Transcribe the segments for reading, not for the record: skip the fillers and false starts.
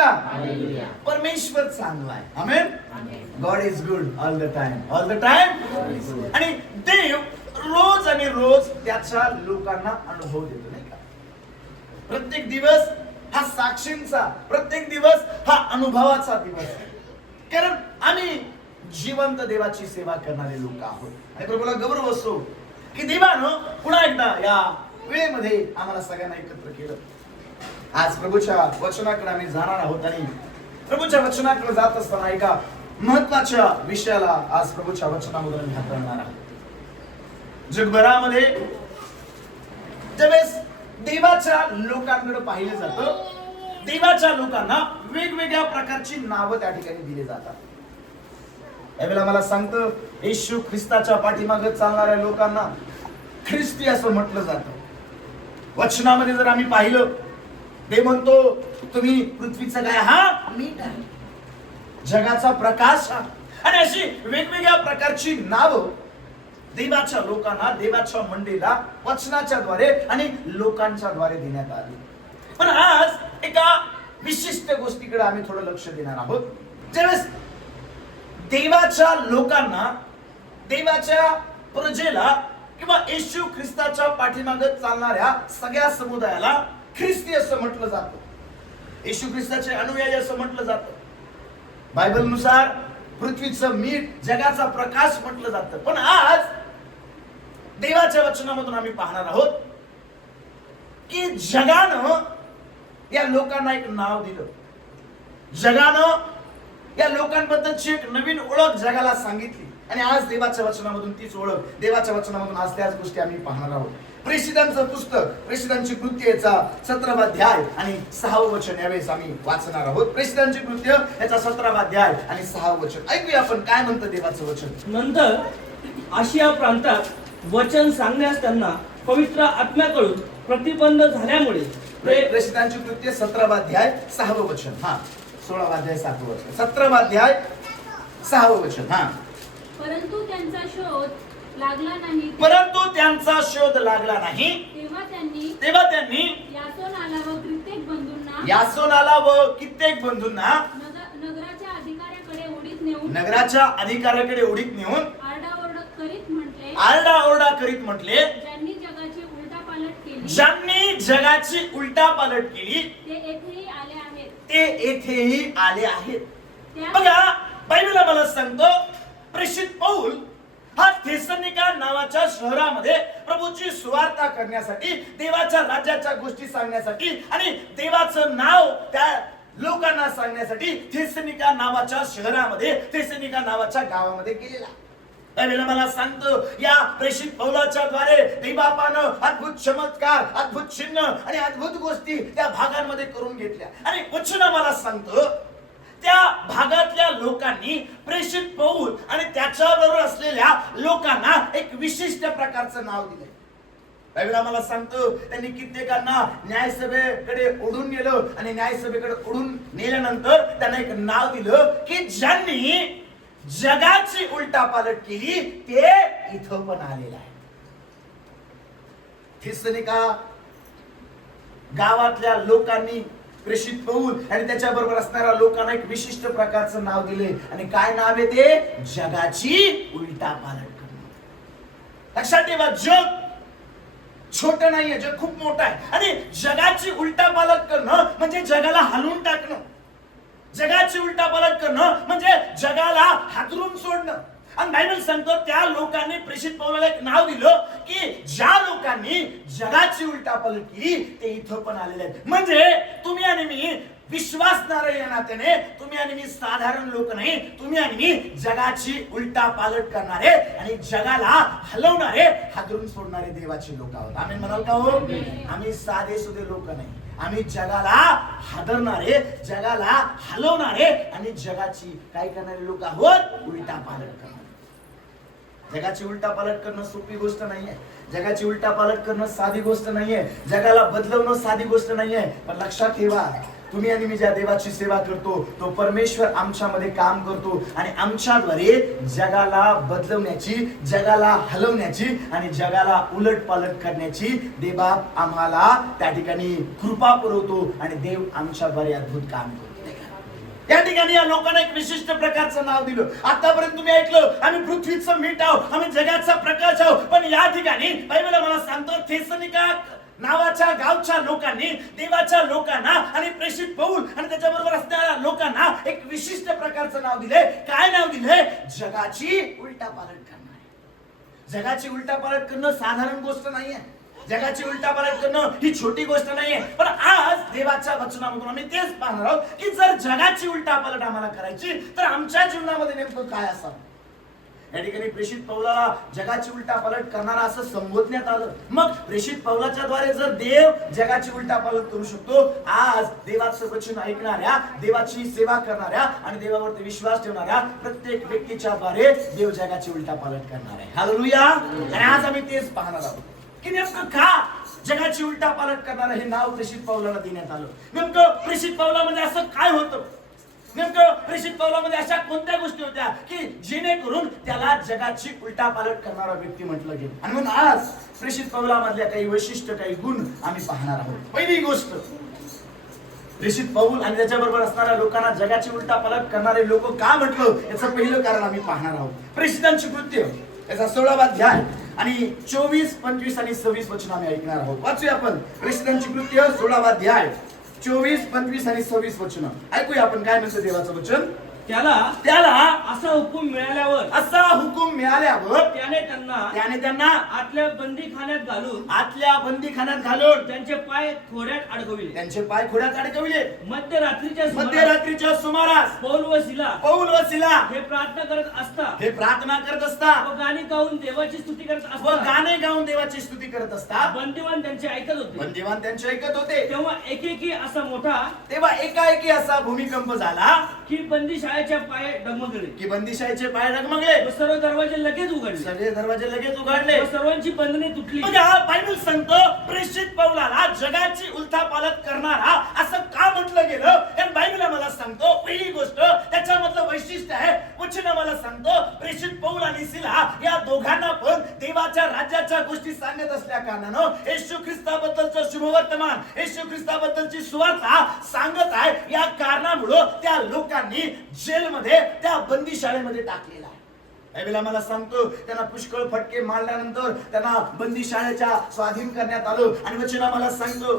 Hallelujah. परमेश्वर चांगला आहे. आमेन. God is good all the time. All the time. आणि देव रोज आणि रोज त्याच्या लोकांना अनुभव देतो, नाही का? प्रत्येक दिवस हा साक्षींचा, प्रत्येक दिवस हा अनुभवाचा दिवस आहे. कारण आम्ही जिवंत देवाची सेवा करणारे लोक आहोत. आणि प्रभूला गौरव असो की देवानं पुन्हा एकदा या वेळेमध्ये आम्हाला सगळ्यांना एकत्र केलं. आज प्रभूच्या वचनाकडे आम्ही जाणार आहोत आणि प्रभूच्या वचनाकडे जात असताना एका महत्वाच्या विषयाला आज प्रभूच्या वचनामधून आम्ही हात घालणार आहोत. जगभरामध्ये ज्यावेळेस देवाच्या लोकांकडे पाहिलं जातं, देवाच्या लोकांना वेगवेगळ्या प्रकारची नावं त्या ठिकाणी दिली जातात. यावेळेला मला सांगतं, येशू ख्रिस्ताच्या पाठीमागे चालणाऱ्या लोकांना ख्रिस्ती असं म्हटलं जातं. वचनामध्ये जर आम्ही पाहिलं, देव म्हणतो तुम्ही पृथ्वीचं काय हा मीठ आहे, जगाचा प्रकाश हा. आणि अशी वेगवेगळ्या प्रकारची नावं देवाच्या लोकांना, देवाच्या मंडळीला वचनाच्या द्वारे आणि लोकांच्या द्वारे देण्यात आली. पण आज एका विशिष्ट गोष्टीकडे आम्ही थोडं लक्ष देणार आहोत. ज्यावेळेस देवाच्या लोकांना, देवाच्या प्रजेला किंवा येशू ख्रिस्ताच्या पाठीमागे चालणाऱ्या सगळ्या समुदायाला ख्रिस्ती असं म्हटलं जातं, येशू ख्रिस्ताचे अनुयायी असं म्हटलं जातं. बायबलनुसार पृथ्वीचं मीठ, जगाचा प्रकाश म्हटलं जातं. पण आज देवाच्या वचनामधून आम्ही पाहणार आहोत की जगानं या लोकांना एक नाव दिलं. जगानं या लोकांबद्दलची एक नवीन ओळख जगाला सांगितली. आणि आज देवाच्या वचनामधून तीच ओळख, देवाच्या वचनामधून आज त्याच गोष्टी आम्ही पाहणार आहोत. प्रेषितांचं पुस्तक, प्रेषितांची कृत्य याचा 17वा अध्याय आणि 6वं वचन यावेळेस आम्ही वाचणार आहोत. प्रेषितांची कृत्य याचा 17वा अध्याय आणि 6वं वचन ऐकूया आपण काय म्हणतं देवाचं वचन. नंतर आशिया प्रांतात वचन सांगण्यास त्यांना पवित्र आत्म्याकडून प्रतिबंध झाल्यामुळे प्रेषितांची कृत्य 17वा अध्याय 6वं वचन. हा 16वा अध्याय 7वं वचन. 17वा अध्याय 6वं वचन. हा परंतु त्यांचा शोध लागला नाही. परंतु त्यांचा शोध लागला नाही. तेव्हा त्यांनी यासोनाला व कित्येक बंधूंना नगराच्या अधिकाऱ्याकडे उडीत नेऊन आरडाओरडा करीत म्हटले, ज्यांनी ज्यांनी जगाची उलटापालट केली ते येथेही आले आहेत. बघा, बायबल मला सांगतो प्रेषित पौल हा थेसलोनिका नावाच्या शहरामध्ये प्रभूची सुवार्ता करण्यासाठी, देवाच्या राज्याच्या गोष्टी सांगण्यासाठी आणि देवाचं नाव त्या लोकांना सांगण्यासाठी थेसलोनिका नावाच्या शहरामध्ये, थेसलोनिका नावाच्या गावामध्ये गेलेला. त्यावेळेला मला सांगतो या प्रेषित पौलाच्या द्वारे देवबापानं अद्भुत चमत्कार, अद्भुत चिन्ह आणि अद्भुत गोष्टी त्या भागांमध्ये करून घेतल्या. आणि वचन मला सांगतो त्या भागातल्या लोकांनी प्रेषित पौल आणि त्याच्याबरोबर असलेल्या लोकांना एक विशिष्ट प्रकारचं नाव दिलंय. त्यावेळेला मला सांगतो त्यांनी कित्येकांना न्यायसभेकडे ओढून नेलं आणि न्यायसभेकडे ओढून नेल्यानंतर त्यांना एक नाव दिलं की ज्यांनी जगाची उलटापालट केली ते इथं पण आलेलं आहे. थेसलोनिका गावातल्या लोकांनी प्रेषित पौल आणि त्याच्या बरोबर असणाऱ्या लोकांना एक विशिष्ट प्रकारचं नाव दिले. आणि काय नाव आहे ते? जगाची उलटापालट करणं. लक्षात ठेवा, जग छोट नाहीये, जग खूप मोठं आहे. आणि जगाची उलटापालट करणं म्हणजे जगाला हलवून टाकणं. जगाची उलटापालट करणं म्हणजे जगाला हादरून सोडणं. आणि बायबल सांगतो त्या लोकांनी प्रेषित पौलाला एक नाव दिलं की ज्या लोकांनी जगाची उलटापालट केली ते इथं पण आलेले आहेत. म्हणजे तुम्ही आणि मी विश्वासणारे या नात्याने, तुम्ही आणि मी साधारण लोक नाही, तुम्ही आणि मी जगाची उलटापालट करणारे आणि जगाला हलवणारे, हादरून सोडणारे देवाचे लोक आहोत. आम्ही म्हणाल का हो? आम्ही साधे सुधे लोक नाही, आम्ही जगाला हादरणारे, जगाला हलवणारे आणि जगाची काय करणारे लोक आहोत? उलटापालट करणारे. जगाची उलटापालट करणं सोपी गोष्ट नाहीये. जगाची उलटापालट करणं साधी गोष्ट नाहीये. जगाला बदलवणं साधी गोष्ट नाहीये. पण लक्षात ठेवा, तुम्ही आणि मी ज्या देवाची सेवा करतो तो परमेश्वर आमच्यामध्ये काम करतो आणि आमच्याद्वारे जगाला बदलवण्याची, जगाला हलवण्याची आणि जगाला उलटपालट करण्याची देवा आम्हाला त्या ठिकाणी कृपा पुरवतो आणि देव आमच्याद्वारे अद्भुत काम करतो. या ठिकाणी या लोकांना एक विशिष्ट प्रकारचं नाव दिलं. आतापर्यंत तुम्ही ऐकलं आम्ही पृथ्वीचं मीठ आहोत, आम्ही जगाचा प्रकाश आहोत, पण या ठिकाणी बायबल मला सांगतो थेसलोनिका नावाच्या गावच्या लोकांनी देवाच्या लोकांना आणि प्रेषित पौल आणि त्याच्याबरोबर असणाऱ्या लोकांना एक विशिष्ट प्रकारचं नाव दिले. काय नाव दिले? जगाची उलटापालट करणारे. जगाची उलटापालट करणं साधारण गोष्ट नाहीये. जगाची उलटापालट करणं ही छोटी गोष्ट नाहीये. पण आज देवाच्या वचनामधून आम्ही तेच पाहणार आहोत की जर जगाची उलटापालट आम्हाला करायची तर आमच्या जीवनामध्ये नेमकं काय असावं. या ठिकाणी प्रेषित पौलाला जगाची उलटापालट करणारा असं संबोधण्यात आलं. मग प्रेषित पौलाच्या द्वारे जर देव जगाची उलटापालट करू शकतो, आज देवाचं वचन ऐकणाऱ्या, देवाची सेवा करणाऱ्या आणि देवावरती विश्वास ठेवणाऱ्या प्रत्येक व्यक्तीच्या द्वारे देव जगाची उलटापालट करणार आहे. हालेलुया. आणि आज आम्ही तेच पाहणार आहोत की नेमकं का जगाची उलटापालट करणारं हे नाव प्रेषित पौलाला देण्यात आलं. नेमकं प्रेषित पौलामध्ये असं काय होतं? नेमकं प्रेषित पौलामध्ये अशा कोणत्या गोष्टी होत्या की जेणेकरून त्याला जगाची उलटापालट करणारा व्यक्ती म्हटलं गेलं. आणि म्हणून आज प्रेषित पौलामधल्या काही वैशिष्ट्य, काही गुण आम्ही पाहणार आहोत. पहिली गोष्ट, प्रेषित पौल आणि त्याच्याबरोबर असणाऱ्या लोकांना जगाची उलटापालट करणारे लोक का म्हटलं याचं पहिलं कारण आम्ही पाहणार आहोत. प्रेषितांची कृत्य याचा 16वा अध्याय आणि 24, 25 आणि 26 वचन आम्ही ऐकणार आहोत. वाचूया आपण प्रेषितांची कृत्य 16वा अध्याय 24, 25 आणि 26 वचन ऐकूया आपण काय म्हणतं देवाचं वचन. त्याला असा हुकूम मिळाल्यावर त्याने त्यांना आतल्या बंदीखान्यात घालून त्यांचे पाय खोड्यात अडकविले. मध्यरात्रीच्या सुमारास पौल व सिला हे प्रार्थना करत असता व गाणे गाऊन देवाची स्तुती करत असता बंदीवान त्यांचे ऐकत होते. तेव्हा एकाएकी असा भूमिकंप झाला की बंदीशाळेचे पाय डगमगले. सर्व दरवाजे लगेच उघडले. सर्वांची बंधने तुटली. बायबल सांगतो प्रेषित पौलाला जगाची उलटापालट करणारा असं का म्हटलं गेलं. आणि बायबल आम्हाला सांगतो पहिली गोष्ट त्याच्यामधलं वैशिष्ट्य आहे. वचन आम्हाला सांगतो प्रेषित पौल आणि सिला या दोघांना पण देवाच्या राज्याच्या गोष्टी सांगत असल्या कारणानं येशू ख्रिस्ताबद्दलचं शुभवर्तमान, येशू ख्रिस्ताबद्दलची सुवार्ता सांगत आहे. या कारणामुळे त्या लोकांनी जेलमध्ये, त्या बंदीशाळेमध्ये टाकलेला आहे. बायबल आम्हाला सांगतो त्यांना पुष्कळ फटके मारल्यानंतर त्यांना बंदीशाळेच्या स्वाधीन करण्यात आलं. आणि वचन आम्हाला सांगतो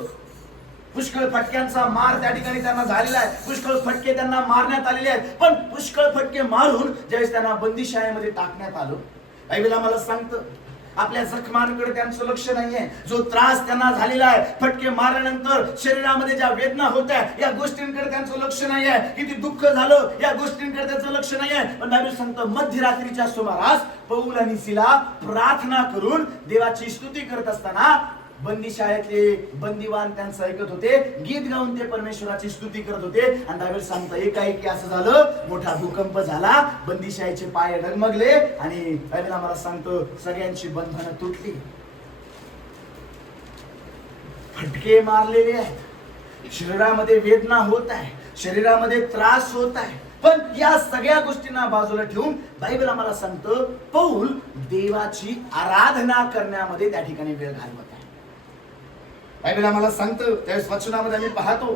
पुष्कळ फटक्यांचा मार त्या ठिकाणी त्यांना झालेला आहे. पुष्कळ फटके त्यांना मारण्यात आलेले आहेत. पण पुष्कळ फटके मारून ज्यावेळेस त्यांना बंदीशाळेमध्ये टाकण्यात आलं, बायबल आम्हाला सांगतं आपल्या जखमांकडे त्यांचं लक्ष नाहीये. जो त्रास त्यांना झालेला आहे, फटके मारल्यानंतर शरीरामध्ये ज्या वेदना होत्या या गोष्टींकडे त्यांचं लक्ष नाहीये. किती दुःख झालं या गोष्टींकडे त्यांचं लक्ष नाहीये. पण बायबल सांगतं मध्यरात्रीच्या सुमारास पौल आणि सिला प्रार्थना करून देवाची स्तुती करत असताना बंदीशाळेतले बंदीवान त्यांचं ऐकत होते. गीत गाऊन ते परमेश्वराची स्तुती करत होते. आणि बायबल सांगतं एकाएकी असं झालं, मोठा भूकंप झाला, बंदीशाळेचे पाय डगमगले आणि बायबल आम्हाला सांगतो सगळ्यांची बंधनं तुटली. फटके मारलेले आहेत, शरीरामध्ये वेदना होत आहे, शरीरामध्ये त्रास होत आहे. पण या सगळ्या गोष्टींना बाजूला ठेवून बायबल आम्हाला सांगतं पौल देवाची आराधना करण्यामध्ये त्या ठिकाणी वेळ घालवत आहे. बायबल आम्हाला सांगतं त्यावेळेस वचनामध्ये आम्ही पाहतो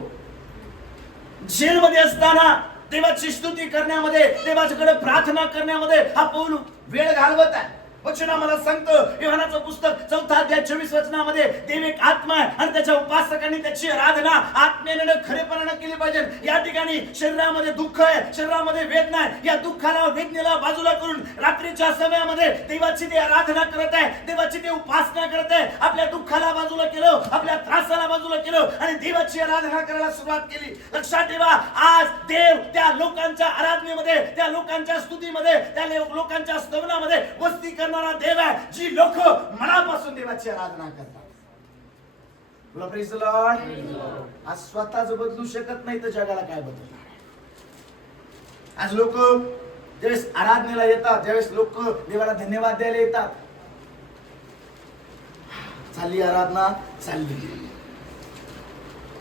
जेलमध्ये असताना देवाची स्तुती करण्यामध्ये, देवाच्याकडे प्रार्थना करण्यामध्ये हा पौल वेळ घालवत आहे. वचन आम्हाला सांगतं योहानाचं पुस्तक 4 अध्याय 24 वचनामध्ये देव एक आत्मा आहे आणि त्याच्या उपासकांनी त्याची आराधना आत्म्याने खरेपणाने केली पाहिजे. या ठिकाणी शरीरामध्ये दुःख आहे, शरीरामध्ये वेदना आहे. या दुःखाला, वेदनेला बाजूला करून रात्रीच्या समयामध्ये देवाची ते आराधना करत आहे, देवाची ते उपासना करत आहे. आपल्या दुःखाला बाजूला केलं, आपल्या त्रासाला बाजूला केलं आणि देवाची आराधना करायला सुरुवात केली. लक्षात ठेवा आज देव त्या लोकांच्या आराधनेमध्ये, त्या लोकांच्या स्तुतीमध्ये, त्या लोकांच्या स्तवनामध्ये वस्ती देव आहे जी लोक मनापासून देवाची आराधना करतात. Praise the Lord. आज स्वतःच बदलू शकत नाही तर जगाला काय बदलणार. आज लोक ज्यावेळेस आराधनेला येतात, ज्यावेळेस लोक देवाला धन्यवाद द्यायला येतात, चालली आराधना, चालली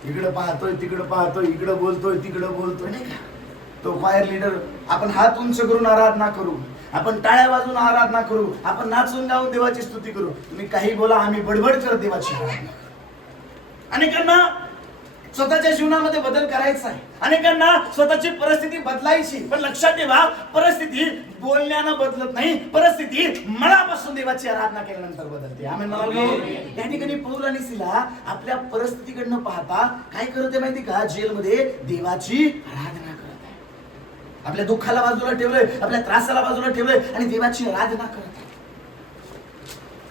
इकडे पाहतोय, तिकडे पाहतोय, इकडे बोलतोय, तिकडे बोलतोय, नाही का. तो क्वायर लीडर आपण हात उंच करून आराधना करू, आपण टाळ्या वाजून आराधना करू, आपण नाचून गाऊन देवाची स्तुती करू. तुम्ही काही बोला, आम्ही बडबड करत देवाची आराधना. अनेकांना स्वतःच्या जीवनामध्ये बदल करायचा आहे. अनेकांना स्वतःची परिस्थिती बदलायची, पण लक्षात ठेवा परिस्थिती बोलण्यानं बदलत नाही, परिस्थिती मनापासून देवाची आराधना केल्यानंतर बदलते. आमेन म्हणालो. या ठिकाणी पौल आणि सिला आपल्या परिस्थितीकडनं पाहता काय करत आहे माहिती का? जेलमध्ये देवाची आराधना करत आहे. आपल्या दुःखाला बाजूला ठेवलंय, आपल्या त्रासाला बाजूला ठेवलंय आणि देवाची आराधना करत आहे.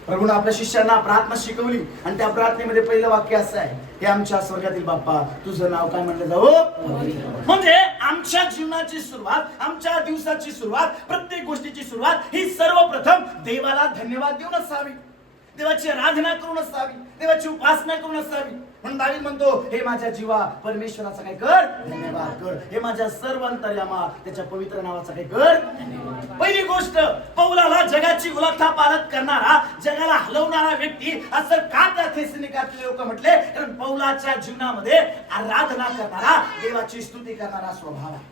प्रभूने आपल्या शिष्यांना प्रार्थना शिकवली आणि त्या प्रार्थनेमध्ये पहिलं वाक्य असं आहे, हे आमच्या स्वर्गातील बाप्पा तुझं नाव काय म्हणलं जावं. म्हणजे आमच्या जीवनाची सुरुवात, आमच्या दिवसाची सुरुवात, प्रत्येक गोष्टीची सुरुवात ही सर्वप्रथम देवाला धन्यवाद देऊन असावी, देवाची आराधना करून असावी, देवाची उपासना करून असावी. म्हणून दावीद म्हणतो, हे माझ्या जीवा परमेश्वराचा काय कर, धन्यवाद कर. हे माझ्या सर्व अंतर्यामा त्याच्या पवित्र नावाचा काय कर. पहिली गोष्ट, पौलाला जगाची उलथापालथ करणारा, जगाला हलवणारा व्यक्ती असं का त्या थेसलोनिकेतले लोक म्हटले? कारण पौलाच्या जीवनामध्ये आराधना करणारा, देवाची स्तुती करणारा स्वभाव आहे.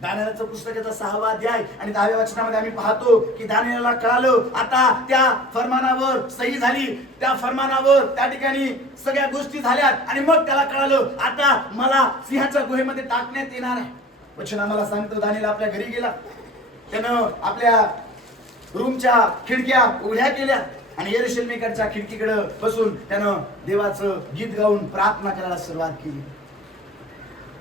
दानिएलचं पुस्तकाचा 6वा अध्याय आणि 10व्या वचनामध्ये आम्ही पाहतो की दानिएलला कळालं, आता त्या फरमानावर सही झाली, त्या फरमानावर त्या ठिकाणी सगळ्या गोष्टी झाल्यात आणि मग त्याला कळालं आता मला सिंहाच्या गुहेमध्ये टाकण्यात येणार आहे. वचन आम्हाला सांगतो, दानिएल आपल्या घरी गेला, त्यानं आपल्या रूमच्या खिडक्या उघड्या केल्या आणि यरूशलेमेकडच्या खिडकीकडे बसून त्यानं देवाचं गीत गाऊन प्रार्थना करायला सुरुवात केली.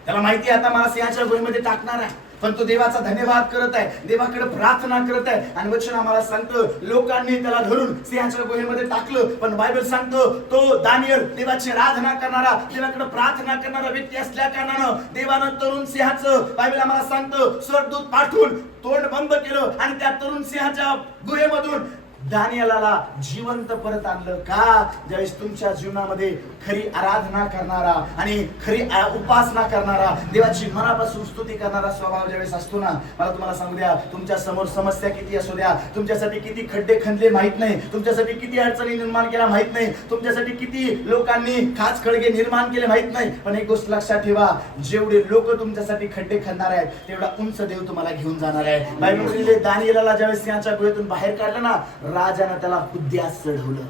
त्याला माहिती आहे आता मला सिंहाच्या गुहेमध्ये टाकणार आहे, पण तो देवाचा धन्यवाद करत आहे, देवाकडे प्रार्थना करत आहे. आणि वचन आम्हाला सांगतं, लोकांनी त्याला धरून सिंहाच्या गुहेमध्ये टाकलं, पण बायबल सांगतो तो दानिएल देवाची आराधना करणारा, देवाकडे प्रार्थना करणारा व्यक्ती असल्या कारणानं देवानं तरुण सिंहाचं, बायबल आम्हाला सांगतं, स्वर्गदूत पाठवून तोंड बंद केलं आणि त्या तरुण सिंहाच्या गुहेमधून दानिएलाला जिवंत परत आणलं. का? ज्यावेळेस तुमच्या जीवनामध्ये खरी आराधना करणारा आणि खरी उपासना करणारा, देवाची मनापासून स्तुती करणारा स्वभाव ज्यावेळेस असतो ना, मला तुम्हाला सांगू द्या, तुमच्या समोर समस्या किती असू द्या, तुमच्यासाठी किती खड्डे खणले माहित नाही, तुमच्यासाठी किती अडचणी निर्माण केल्या माहित नाही, तुमच्यासाठी किती लोकांनी खाच खळगे निर्माण केले माहित नाही, पण एक गोष्ट लक्षात ठेवा, जेवढे लोक तुमच्यासाठी खड्डे खणणार आहेत तेवढा उंच देव तुम्हाला घेऊन जाणार आहे. बायबलमध्ये दानिएलाला ज्यावेळेस सिंहाच्या गुहेतून बाहेर काढलं ना, राजानं त्याला हुद्द्यात चढवलं.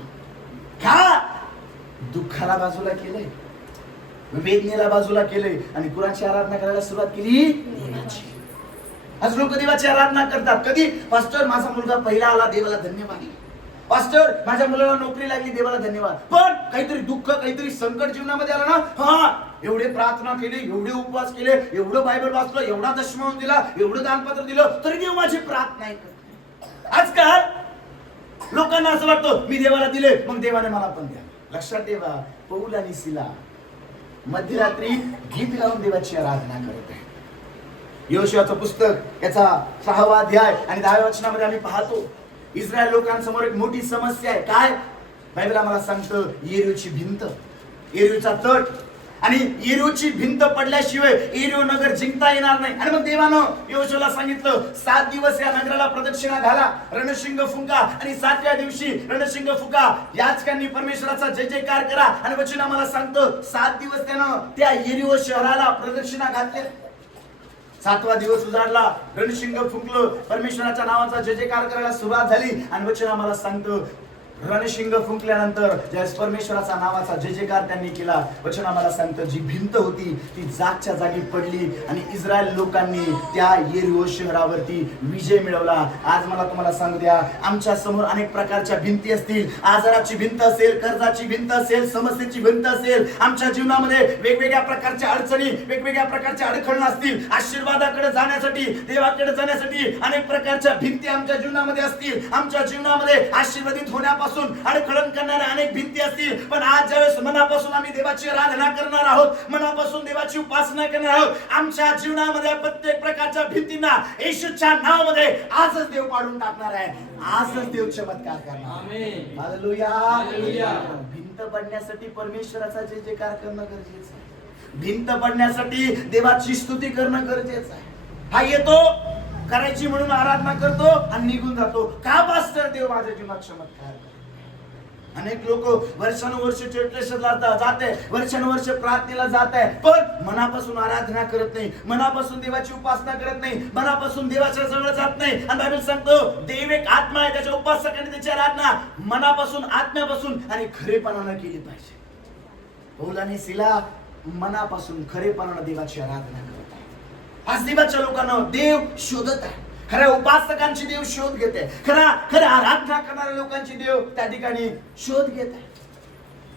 का? दुःखाला बाजूला केलंय, वेदनेला बाजूला केलंय आणि कुणाची आराधना करायला सुरुवात केली? देवाची. आज लोक देवाची आराधना करतात. कधी? पास्टर माझा मुलगा पहिला आला, देवाला धन्यवाद. पास्टर माझ्या मुलाला नोकरी लागली, देवाला धन्यवाद. पण काहीतरी दुःख, काहीतरी संकट जीवनामध्ये आलं ना, हा एवढे प्रार्थना केली, एवढे उपवास केले, एवढं बायबल वाचलं, एवढा दशमांश दिला, एवढं दानपत्र दिलं, तरी देव माझी प्रार्थना ऐकत. आजकाल लोकांना असं वाटतं, मी देवाला दिले मग देवाने मला पण द्या. लक्षात ठेवा, पौल आणि सिला मध्यरात्री गीत गाऊन देवाची आराधना करत आहे. योशुआचं पुस्तक याचा 6वा अध्याय आणि 10व्या वचनामध्ये आम्ही पाहतो, इस्रायल लोकांसमोर एक मोठी समस्या आहे. काय? बायबल आम्हाला सांगतं, येरियोची भिंत, येरियोचा तट. आणि येरियोची भिंत पडल्याशिवाय येरियो नगर जिंकता येणार नाही. आणि मग देवानं योशुआला सांगितलं, 7 दिवस या नगराला प्रदक्षिणा घाला, रणशिंग फुंका आणि 7व्या दिवशी रणशिंग फुंका, याचकांनी परमेश्वराचा जय जयकार करा. आणि वचन आम्हाला सांगतं 7 दिवस त्यानं त्या येरियो शहराला प्रदक्षिणा घातल्या. 7वा दिवस उजाडला, रणशिंग फुंकलं, परमेश्वराच्या नावाचा जय जयकार करायला सुरुवात झाली. आणि वचन आम्हाला सांगतं, रणशिंग फुंकल्यानंतर ज्यावेळेस परमेश्वराचा नावाचा जय जयकार त्यांनी केला, वचन आम्हाला सांगतं जी भिंत होती ती जागच्या जागी पडली आणि इस्रायल लोकांनी त्या येरियो शहरावरती विजय मिळवला. आज मला तुम्हाला सांगू द्या, आमच्या समोर अनेक प्रकारच्या भिंती असतील, आजाराची भिंत असेल, कर्जाची भिंत असेल, समस्येची भिंत असेल, आमच्या जीवनामध्ये वेगवेगळ्या प्रकारच्या अडचणी, वेगवेगळ्या प्रकारच्या अडखळणं असतील, आशीर्वादाकडे जाण्यासाठी, देवाकडे जाण्यासाठी अनेक प्रकारच्या भिंती आमच्या जीवनामध्ये असतील. आमच्या जीवनामध्ये आशीर्वादित होण्यापासून अडखळण करणाऱ्या अनेक भिंती असतील. पण आज ज्यावेळेस मनापासून आम्ही देवाची आराधना करणार आहोत, मनापासून देवाची उपासना करणार आहोत, आमच्या जीवनामध्ये प्रत्येक प्रकारच्या भिंतींना येशूच्या नावामध्ये आजच देव पाडून टाकणार आहे, आजच देव चमत्कार करणार. आमेन. हालेलुया. भिंत पडण्यासाठी परमेश्वराचा जय जयकार करणं गरजेचं आहे. भिंत पडण्यासाठी देवाची स्तुती करणं गरजेचं आहे. हा येतो, करायची म्हणून आराधना करतो आणि निघून जातो. का पास्टर देव माझ्या जीवनात चमत्कार करतो? अनेक लोक वर्षानुवर्ष चर्चेला जाते, वर्षानुवर्ष प्रार्थनेला जात आहे, पण मनापासून आराधना करत नाही, मनापासून देवाची उपासना करत नाही, मनापासून देवाच्या जवळ जात नाही. आणि बायबल सांगतो, देव एक आत्मा आहे, त्याच्या उपासकाने त्याची आराधना मनापासून, आत्म्यापासून आणि खरेपणानं केली पाहिजे. पौल आणि सिला मनापासून खरेपणानं देवाची आराधना करत आहे. आज देवाच्या लोकांना देव शोधत आहे. खऱ्या उपासकांची देव शोध घेत आहे. खऱ्या आराधना करणाऱ्या लोकांची देव त्या ठिकाणी शोध घेत आहे.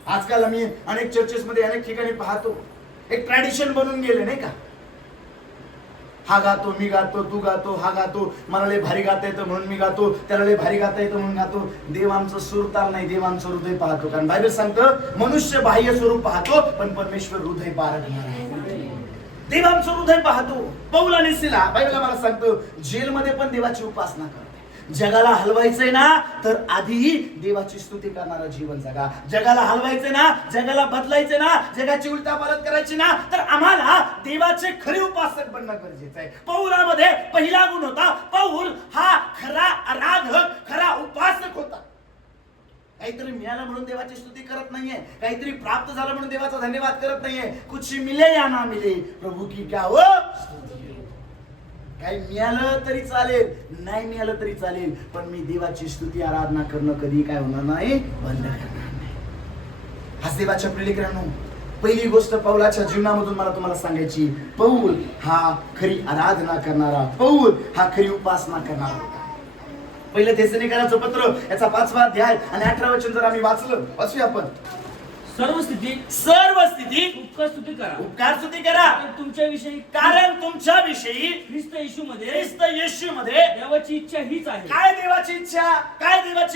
आजकाल आम्ही अनेक चर्चेस मध्ये अनेक ठिकाणी पाहतो, एक ट्रॅडिशन बनून गेले नाही का, हा गातो, मी गातो, तू गातो, हा गातो, मला लय भारी गाता येतं म्हणून मी गातो, त्याला लय भारी गाता येतं म्हणून गातो. देव आमचं सूरताल नाही, देव आमचं हृदय पाहतो. कारण बायबल सांगतं मनुष्य बाह्य स्वरूप पाहतो पण परमेश्वर हृदय पाहणार आहे. देव आमचं हृदय पाहतो. पौल आणि सिला बायबल मला सांगतो जेलमध्ये पण देवाची उपासना करते. जगाला हलवायचंय ना तर आधी देवाची स्तुती करणारा जीवन जगा. जगाला हलवायचंय ना, जगाला बदलायचंय ना, जगाची उलटापालट करायची ना, तर आम्हाला देवाचे खरे उपासक बनणं गरजेचं आहे. पौलामध्ये पहिला गुण होता, पौल हा खरा आराधक, खरा उपासक होता. काहीतरी मिळालं म्हणून देवाची स्तुती करत नाहीये, काहीतरी प्राप्त झालं म्हणून देवाचा धन्यवाद करत नाहीये. कुछ मिले या ना मिले प्रभू की क्या हो, काही मिळालं तरी चालेल, नाही मिळालं तरी चालेल, पण मी देवाची स्तुती आराधना करणं कधी काय होणार नाही, बंद करणार नाही. हाच देवाच्या प्रियकरांनो, पहिली गोष्ट पौलाच्या जीवनामधून मला तुम्हाला सांगायची, पौल हा खरी आराधना करणारा, पौल हा खरी उपासना करणारा होता. पहिलं थेसलोनिकरांचं पत्र याचा 5वा अध्याय आणि 18 वचन जर आम्ही वाचूया आपण. सर्व स्थिती उपकार स्तुती करा कारण तुमच्या विषयी ख्रिस्त येशूमध्ये देवाची इच्छा हीच आहे. काय देवाची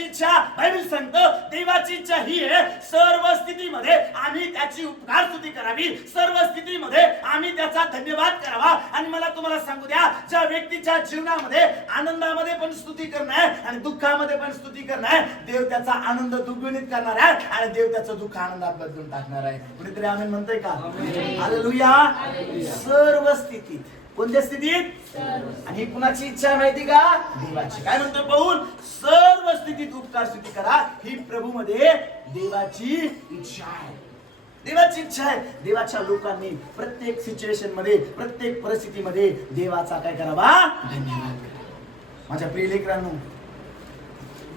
इच्छा? बायबल सांगतं देवाची इच्छा ही आहे, सर्व स्थितीमध्ये आम्ही त्याची उपकार स्तुती करावी, सर्व स्थितीमध्ये आम्ही त्याचा धन्यवाद करावा. आणि मला तुम्हाला सांगू द्या, ज्या व्यक्तीच्या जीवनामध्ये आनंदामध्ये पण स्तुती करणं आहे आणि दुःखामध्ये पण स्तुती करणं आहे, देव त्याचा आनंद दुर्गुणित करणार आहे आणि देव त्याचं दुःख आनंदात बदलून टाकणार आहे. कुणीतरी आमेन म्हणतंय का? हालेलुया. सर्व स्थितीत, कोणत्या स्थितीत? आणि ही कुणाची इच्छा आहे माहिती का? देवाची. काय म्हणतोय पौल? सर्व स्थितीत उपकार स्तुती करा, ही प्रभू मध्ये देवाची इच्छा आहे. देवाची इच्छा आहे. देवाच्या लोकांनी प्रत्येक सिच्युएशन मध्ये, प्रत्येक परिस्थितीमध्ये देवाचा काय करावा? धन्यवाद करा. माझ्या प्रिय लेकरांनो,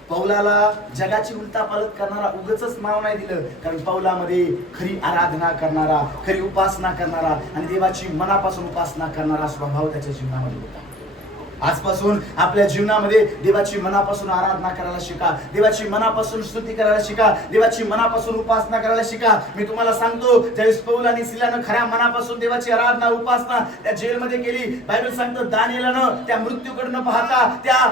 पौलाला जगाची उलटापालट करणारा उगाचच नाव नाही दिलं, कारण पौलामध्ये खरी आराधना करणारा, खरी उपासना करणारा आणि देवाची मनापासून उपासना करणारा स्वभाव त्याच्या जीवनामध्ये होता. आजपासून आपल्या जीवनामध्ये देवाची मनापासून आराधना करायला शिका, देवाची मनापासून स्तुती करायला शिका, देवाची मनापासून उपासना करायला शिका. मी तुम्हाला सांगतो, ज्यावेळेस पौल आणि सिलानं खऱ्या मनापासून देवाची आराधना उपासना त्या जेलमध्ये केली, बायबल सांगतं दानिएलानं त्या मृत्यूकडनं पाहता, त्या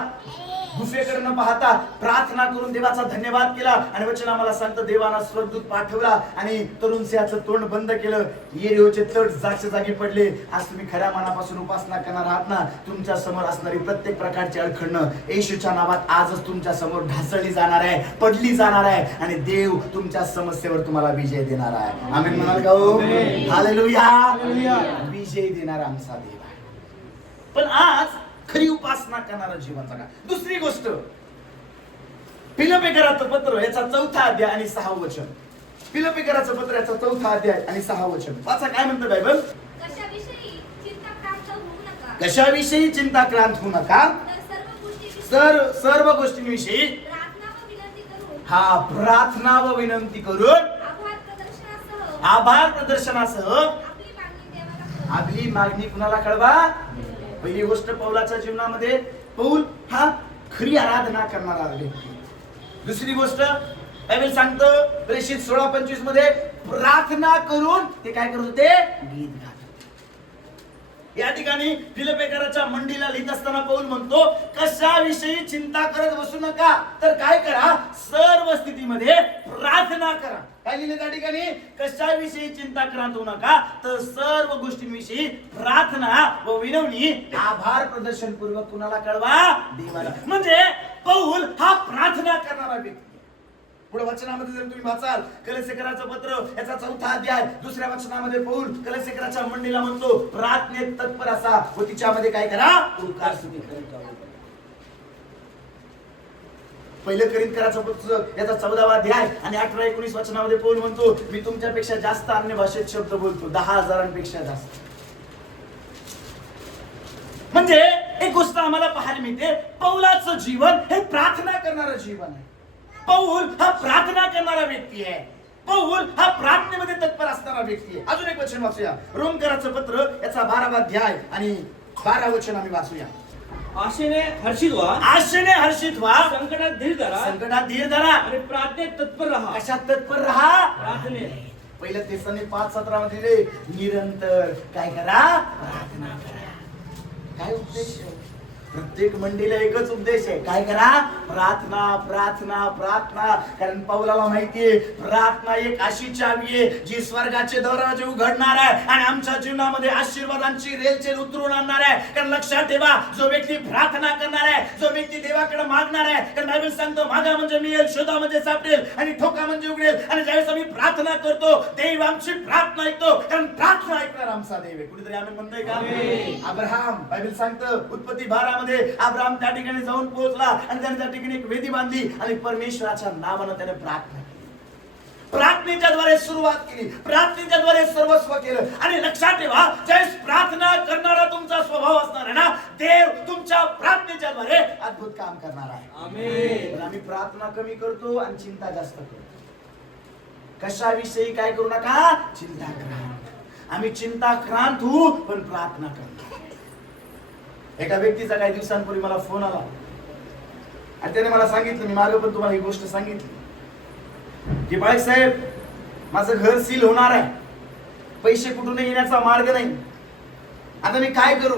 गुफेकडनं पाहता प्रार्थना करून देवाचा धन्यवाद केला. आणि वचन आम्हाला सांगतं देवानं स्वर्गदूत पाठवला आणि तरुण सिंहाचं तोंड बंद केलं, येरिहोचे तट जागच्या जागी पडले. आज तुम्ही खऱ्या मनापासून उपासना करणार आहात ना, तुमच्या समोर असणारी प्रत्येक प्रकारची अडखळणं येशूच्या नावात आजच तुमच्या समोर ढासळली जाणार आहे, पडली जाणार आहे आणि देव तुमच्या समस्येवर तुम्हाला विजय देणार आहे. आमेन म्हणाल का हो? हालेलुया. विजय देणारा आमचा देव आहे. पण आज खरी उपासना करणारा जीवन जगा. दुसरी गोष्ट, फिलिप्पीकराचं पत्र याचा 4था अध्याय आणि 6वं वचन. फिलिप्पीकराचं पत्र याचा 4था अध्याय आणि 6वं वचन वाचा. काय म्हणतं बायबल? कशाविषयी चिंताक्रांत होऊ नका, सर्व गोष्टींविषयी प्रार्थना व विनंती करून आभार प्रदर्शनासह आपली मागणी कुणाला कळवा? पहिली गोष्ट, पौलाच्या जीवनामध्ये पौल हा खरी आराधना करणारा व्यक्ती. दुसरी गोष्ट, बायबल सांगतं प्रेषित 16:25 मध्ये प्रार्थना करून ते काय करत होते? गीत गात होते. या ठिकाणी फिलिप्पीकराच्या मंडळीला लिहित असताना पौल म्हणतो, कशाविषयी चिंता करत बसू नका, तर काय करा? सर्व स्थितीमध्ये प्रार्थना करा. काय लिहिलं त्या ठिकाणी? कशाविषयी चिंताक्रांत होऊ नका, तर सर्व गोष्टींविषयी प्रार्थना व विनवणी आभार प्रदर्शन पूर्वक कुणाला कळवा? देवाला. म्हणजे पौल हा प्रार्थना करणारा व्यक्ती. पुढे वचनामध्ये जर तुम्ही वाचाल, कलसेकराचं पत्र याचा 4था अध्याय 2ऱ्या वचनामध्ये पौल कलसेकराच्या मंडळीला म्हणतो, प्रार्थनेत तत्पर असा व तिच्यामध्ये काय करा? उपकार स्तुती करत जाऊ. पहिलं करिंथकराचं पत्र याचा 14वा अध्याय आणि 18-19 वचनामध्ये पौल म्हणतो, मी तुमच्यापेक्षा जास्त अन्य भाषेत शब्द बोलतो, 10,000पेक्षा जास्त. म्हणजे एक गोष्ट आम्हाला पाहायला मिळते, पौलाचं जीवन हे प्रार्थना करणारं जीवन आहे. पौल हा प्रार्थना करणारा व्यक्ती आहे. पौल हा प्रार्थनेमध्ये तत्पर असणारा व्यक्ती आहे. अजून एक वचन वाचूया, रोमकराचं पत्र याचा 12वा अध्याय आणि 12 वचन आम्ही वाचूया. आशेने हर्षित व्हा, आशेने हर्षित व्हा, संकटात धीर धरा, संकटात धीर धरा, आणि प्रार्थनेत तत्पर राहा. कशात तत्पर राहा? प्रार्थनेत. पहिलं तेसनी 5:17 मध्ये निरंतर काय करा? प्रार्थना करा. काय उपदेश आहे? प्रत्येक मंडळीला एकच उपदेश आहे, काय करा? प्रार्थना, प्रार्थना, प्रार्थना. कारण पौलाला माहितीये प्रार्थना एक अशी चावी आहे जी स्वर्गाचे दरवाजे उघडणार आहे आणि आमच्या जीवनामध्ये आशीर्वादांची रेलचेल उतरवून आणणार आहे. कारण लक्षात ठेवा, जो व्यक्ती प्रार्थना करणार आहे, जो व्यक्ती देवाकडे मागणार आहे, कारण बायबल सांगतो मागा म्हणजे मिळेल, शोधा म्हणजे सापडेल आणि ठोका म्हणजे उघडेल. आणि ज्यावेळेस आम्ही प्रार्थना करतो देव आमची प्रार्थना ऐकतो, कारण प्रार्थना ऐकणार आमचा देव आहे. कुठेतरी आम्ही म्हणतोय का? अब्राहम, बायबल सांगतं उत्पत्ती 12 मध्ये अब्राहम त्या ठिकाणी जाऊन पोहोचला आणि त्याने त्या ठिकाणी एक वेदी बांधली आणि परमेश्वराच्या नावानं त्याने प्रार्थना केली. प्रार्थनेच्या द्वारे सुरुवात केली, प्रार्थनेच्या द्वारे सर्वस्व केलं. आणि लक्षात ठेवा, ज्यावेळेस प्रार्थना करणारा तुमचा स्वभाव असणार आहे ना, देव तुमच्या प्रार्थनेच्या द्वारे अद्भुत काम करणार आहे. आमेन. पण आम्ही प्रार्थना कमी करतो आणि चिंता जास्त करतो. कशाविषयी काय करू नका? चिंता करा. आम्ही चिंताक्रांत होऊ पण प्रार्थना करतो. एका व्यक्तीचा काही दिवसांपूर्वी मला फोन आला आणि त्याने मला सांगितलं, मी मागे पण तुम्हाला ही गोष्ट सांगितली की बाळक साहेब माझं घर सील होणार आहे, पैसे कुठून येण्याचा मार्ग नाही, आता मी काय करू?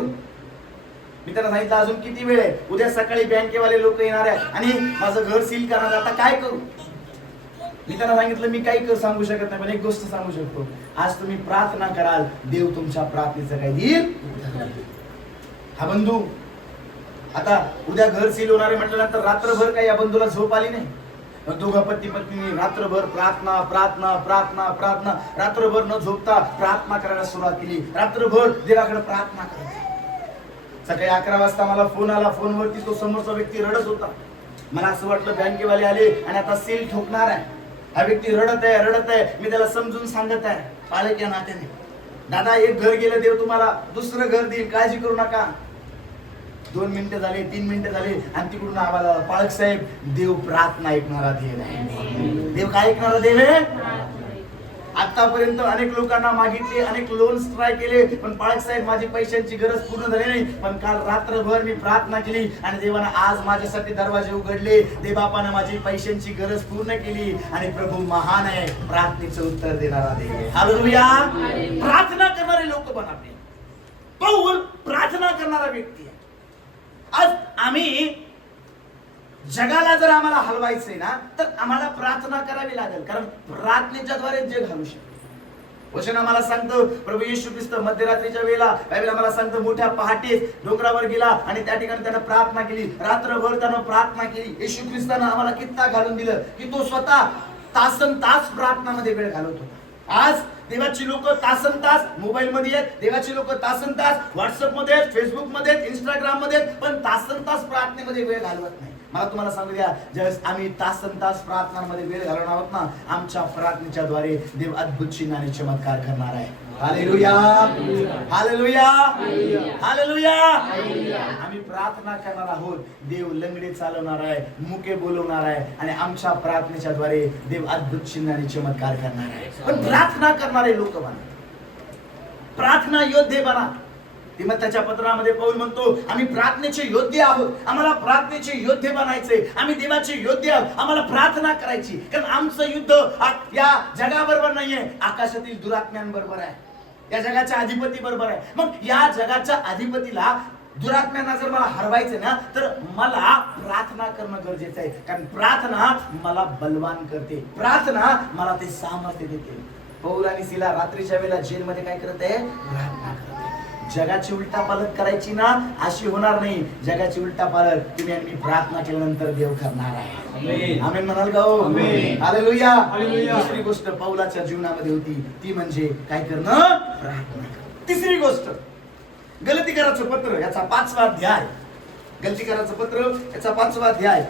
मी त्याला सांगितलं अजून किती वेळ आहे, उद्या सकाळी बँकेवाले लोक येणार आहे आणि माझं घर सील करणार, आता काय करू? मी त्यांना सांगितलं मी काही सांगू शकत नाही, पण एक गोष्ट सांगू शकतो, आज तुम्ही प्रार्थना कराल देव तुमच्या प्रार्थनेचं काय देईल. हा बंधू आता उद्या घर सील होणार आहे म्हटल्यानंतर रात्रभर काही या बंधूला झोप आली नाही. मग दोघं पती पत्नी रात्रभर प्रार्थना प्रार्थना प्रार्थना प्रार्थना, रात्रभर न झोपता प्रार्थना करायला सुरुवात केली. रात्रभर देवाकडे प्रार्थना करत. सकाळी 11 वाजता मला फोन आला, फोनवरती तो समोरचा व्यक्ती रडत होता. मला असं वाटलं बँकेवाले आले आणि आता सील ठोकणार आहे. हा व्यक्ती रडत आहे रडत आहे. मी त्याला समजून सांगत आहे पालक या नात्याने, दादा एक घर गेलं देव तुम्हाला दुसरं घर देईल, काळजी करू नका. 2 मिनिटं झाले, 3 मिनिटं झाले आणि तिकडून आवाज आला, पालक साहेब देव प्रार्थना ऐकणारा देव आहे. देव काय ऐकणारा देव आहे? आतापर्यंत अनेक लोकांना मागितले, अनेक लोन्स ट्राय केले, पण पालक साहेब माझी पैशांची गरज पूर्ण झाली नाही. पण काल रात्रभर मी प्रार्थना केली आणि देवानं आज माझ्यासाठी दरवाजे उघडले. देवबापानं माझी पैशांची गरज पूर्ण केली आणि प्रभू महान आहे, प्रार्थनेचं उत्तर देणारा देव आहे. हालेलुया. प्रार्थना करणारे लोक बनवले. पौल प्रार्थना करणारा व्यक्ती आहे. आज आम्ही जगाला जर आम्हाला हलवायचंय ना तर आम्हाला प्रार्थना करावी लागेल, कारण प्रार्थनेच्या द्वारे जग हलू शकतो. वचन आम्हाला सांगतो प्रभू येशू ख्रिस्त मध्यरात्रीच्या वेळेला बायबल आम्हाला सांगतो मोठ्या पहाटे डोंगरावर गेला आणि त्या ठिकाणी त्यानं प्रार्थना केली. रात्रभर त्यानं प्रार्थना केली. येशू ख्रिस्तानं आम्हाला कित्ता घालून दिलं की तो स्वतः तासन तास प्रार्थनामध्ये वेळ घालवत होता. आज देवाची लोक तासन तास मोबाईल मध्ये आहेत, देवाची लोक तासन तास व्हॉट्सअप मध्ये आहेत, फेसबुक मध्ये आहेत, इंस्टाग्राम मध्ये आहेत, पण तासन तास प्रार्थनेमध्ये वेळ घालवत नाही. मला तुम्हाला सांगू द्या, ज्यावेळेस आम्ही तासन तास प्रार्थनांमध्ये वेळ घालवणार आहोत ना, आमच्या प्रार्थनेच्या द्वारे देव अद्भुत चिन्ह आणि चमत्कार करणार आहे. Hallelujah, hallelujah, hallelujah. आम्ही प्रार्थना करणार आहोत, देव लंगडे चालवणार आहे, मुके बोलवणार आहे आणि आमच्या प्रार्थनेच्या द्वारे देव अद्भुत चिन्ह आणि चमत्कार करणार आहे. पण प्रार्थना करणारे लोक बना, प्रार्थना योद्धे बना. तिमोथेच्या पत्रामध्ये पौल म्हणतो आम्ही प्रार्थनेचे योद्धे आहोत, आम्हाला प्रार्थनेचे योद्धे बनायचे, आम्ही देवाचे योद्धे आहोत, आम्हाला प्रार्थना करायची. कारण आमचं युद्ध या जगाबरोबर नाहीये, आकाशातील दुरात्म्यांबरोबर आहे, या जगाच्या अधिपती बरोबर आहे. मग या जगाच्या अधिपतीला दुरात्म्यांना जर मला हरवायचं ना तर मला प्रार्थना करणं गरजेचं आहे. कारण प्रार्थना मला बलवान करते, प्रार्थना मला ते सामर्थ्य देते. पौल आणि सिला रात्रीच्या वेळेला जेलमध्ये काय करत आहे? प्रार्थना करत आहे. जगाची उलटा पालट करायची ना अशी होणार नाही. जगाची उलटा पालट तुम्ही आणि मी प्रार्थना केल्यानंतर देव करणार आहे. आमेन म्हणाल का हो? हालेलुया. दुसरी गोष्ट पौलाच्या जीवनामध्ये होती ती म्हणजे काय करणं? प्रार्थना. तिसरी गोष्ट गलतीकाराचं पत्र याचा 5वा अध्याय, गलतीकाराचं पत्र याचा 5वा अध्याय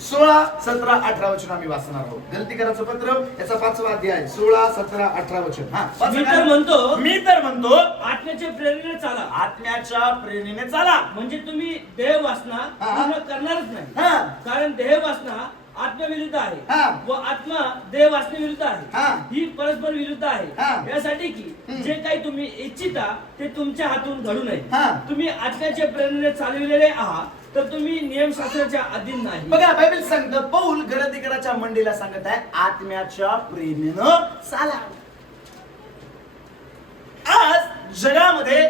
16, 17, 18 वचन आम्ही वाचणार आहोत. गलतीकाराचं पत्र याचा 5वा अध्याय 16, 17, 18 वचन. मी तर म्हणतो आत्म्याच्या प्रेरणेने चाला, आत्म्याच्या प्रेरणेने चाला. म्हणजे तुम्ही देह वासना पूर्ण करणारच नाही. कारण देह वासना आत्मविरुद्ध हा. आहे व आत्मा देह वासनेविरुद्ध हा. आहे. ही परस्पर विरुद्ध हा. आहे. यासाठी की जे काही तुम्ही इच्छिता ते तुमच्या हातून घडू नये. हा. तुम्ही आत्म्याच्या प्रेरणेने चालविलेले आहात तर तुम्ही नियमशास्त्राच्या अधीन नाही. बघा बायबल सांगतं, पौल गलातिकराच्या मंडळीला सांगत आहे आत्म्याच्या प्रेरणेनं चाला. आज जगामध्ये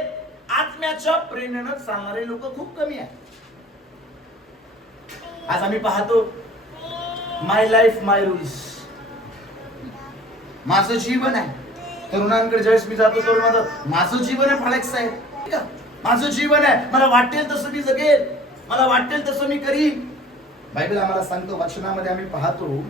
आत्म्याच्या प्रेरणेनं चालणारे लोक खूप कमी आहेत. आज आम्ही पाहतो माय लाईफ माय रूल्स, माझं जीवन आहे. तरुणांकडे ज्यावेळेस मी जातो तरुण म्हणतात माझं जीवन आहे फाळक साहेब, ठीक आहे? माझं जीवन आहे, मला वाटेल तसं मी जगेल, मला वाटेल तसं मी करीन. बायबल आम्हाला सांगतो, वचनामध्ये आम्ही पाहतो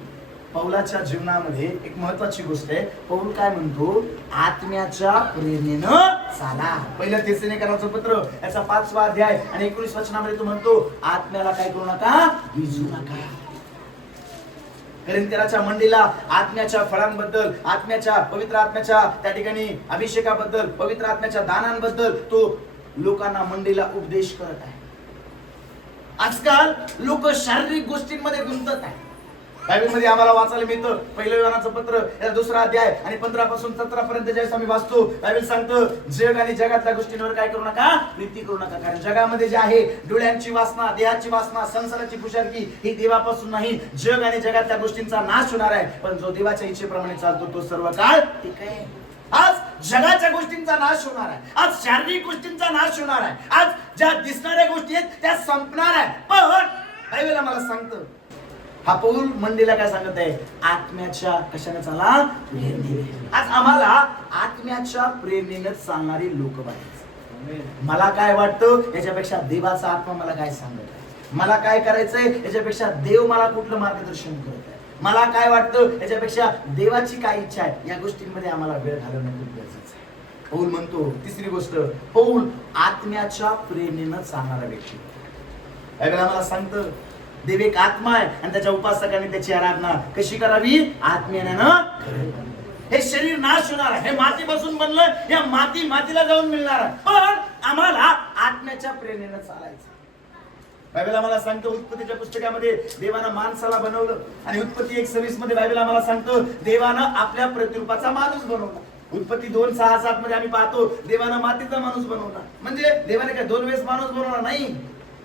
पौलाच्या जीवनामध्ये एक महत्वाची गोष्ट आहे. पौल काय म्हणतो, आत्म्याच्या प्रेरणेनं चाला. पहिलं थेसलोनिकरांचं पत्र याचा 5वा अध्याय आणि 19 वचनामध्ये तो म्हणतो आत्म्याला काय करू नका, विझू नका. कोरिंथीच्या मंडळीला आत्म्याच्या फळांबद्दल, आत्म्याच्या पवित्र आत्म्याच्या त्या ठिकाणी अभिषेकाबद्दल, पवित्र आत्म्याच्या दानांबद्दल तो लोकांना मंडळीला उपदेश करत आहे. आजकाल लोक शारीरिक गोष्टींमध्ये गुंतत आहे. बायबल मध्ये आम्हाला वाचायला मिळतं पहिलं योहानाचं पत्र या 2रा अध्याय आणि 15 पासून 17 पर्यंत ज्यावेळेस आम्ही वाचतो बायबल सांगतं जग आणि जगातल्या गोष्टींवर काय करू नका, प्रीती करू नका. कारण जगामध्ये जे आहे डोळ्यांची वासना, देहाची वासना, संसाराची पुशारकी ही देवापासून नाही, जग आणि जगातल्या गोष्टींचा नाश होणार आहे. पण जो देवाच्या इच्छेप्रमाणे चालतो तो सर्व काळ ठीक आहे. आज जगाच्या गोष्टींचा नाश होणार आहे, आज शारीरिक गोष्टींचा नाश होणार आहे, आज ज्या दिसणाऱ्या गोष्टी आहेत त्या संपणार आहे. पण बायबल मला सांगतं, हा पौल मंडळीला काय सांगत आहे, आत्म्याच्या कशाने चाला, प्रेरणेने. आज आम्हाला आत्म्याच्या प्रेरणेने चालणारी लोक पाहिजे. मला काय वाटतं याच्यापेक्षा देवाचा आत्मा मला काय सांगत आहे, मला काय करायचंय याच्यापेक्षा देव मला कुठलं मार्गदर्शन करत आहे, मला काय वाटतं याच्यापेक्षा देवाची काय इच्छा आहे, या गोष्टींमध्ये आम्हाला वेळ घालवणं खूप गरजेचं आहे. पौल म्हणतो, तिसरी गोष्ट, पौल आत्म्याच्या प्रेरणेनं चालणारा व्यक्ती. बायबल आम्हाला सांगतं देव एक आत्मा आहे आणि त्याच्या उपासकांनी त्याची आराधना कशी करावी, आत्म्यानं. हे शरीर नाश होणार आहे, हे मातीपासून बनलं, या मातीला जाऊन मिळणार आहे. पण आम्हाला आत्म्याच्या प्रेरणेनं चालायचं. बायबल आम्हाला सांगतो उत्पत्तीच्या पुस्तकामध्ये देवानं माणसाला बनवलं आणि उत्पत्ती 1:26 मध्ये बायबल आम्हाला सांगतो देवानं आपल्या प्रतिरूपाचा माणूस बनवला. उत्पत्ती 2:6-7 मध्ये आम्ही पाहतो देवानं मातीचा माणूस बनवला. म्हणजे देवाने काय 2 वेळेस माणूस बनवला नाही,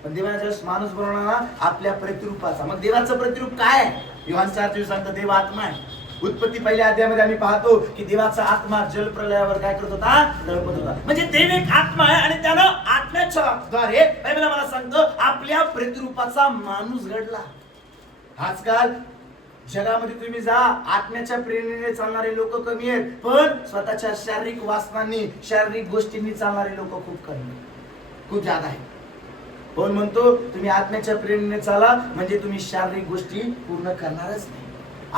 पण देवाने ज्यावेळेस माणूस बनवला आपल्या प्रतिरूपाचा. मग देवाचं प्रतिरूप काय आहे, योहान 4:24 सांगतं देव आत्मा आहे. उत्पत्ती पहिल्या अध्यायामध्ये आम्ही पाहतो की देवाचा आत्मा जलप्रलयावर काय करत होता, तळपत होता. म्हणजे देव एक आत्मा आहे आणि त्यानं आत्म्याच्या द्वारे बायबल आम्हाला सांगतं आपल्या प्रतिरूपाचा माणूस घडला. आजकाल जगामध्ये तुम्ही जा, आत्म्याच्या प्रेरणेने चालणारे लोक कमी आहेत, पण स्वतःच्या शारीरिक वासनांनी, शारीरिक गोष्टींनी चालणारे लोक खूप कमी, खूप जादा आहे. पण म्हणतो तुम्ही आत्म्याच्या प्रेरणेने चाला, म्हणजे तुम्ही शारीरिक गोष्टी पूर्ण करणारच नाही.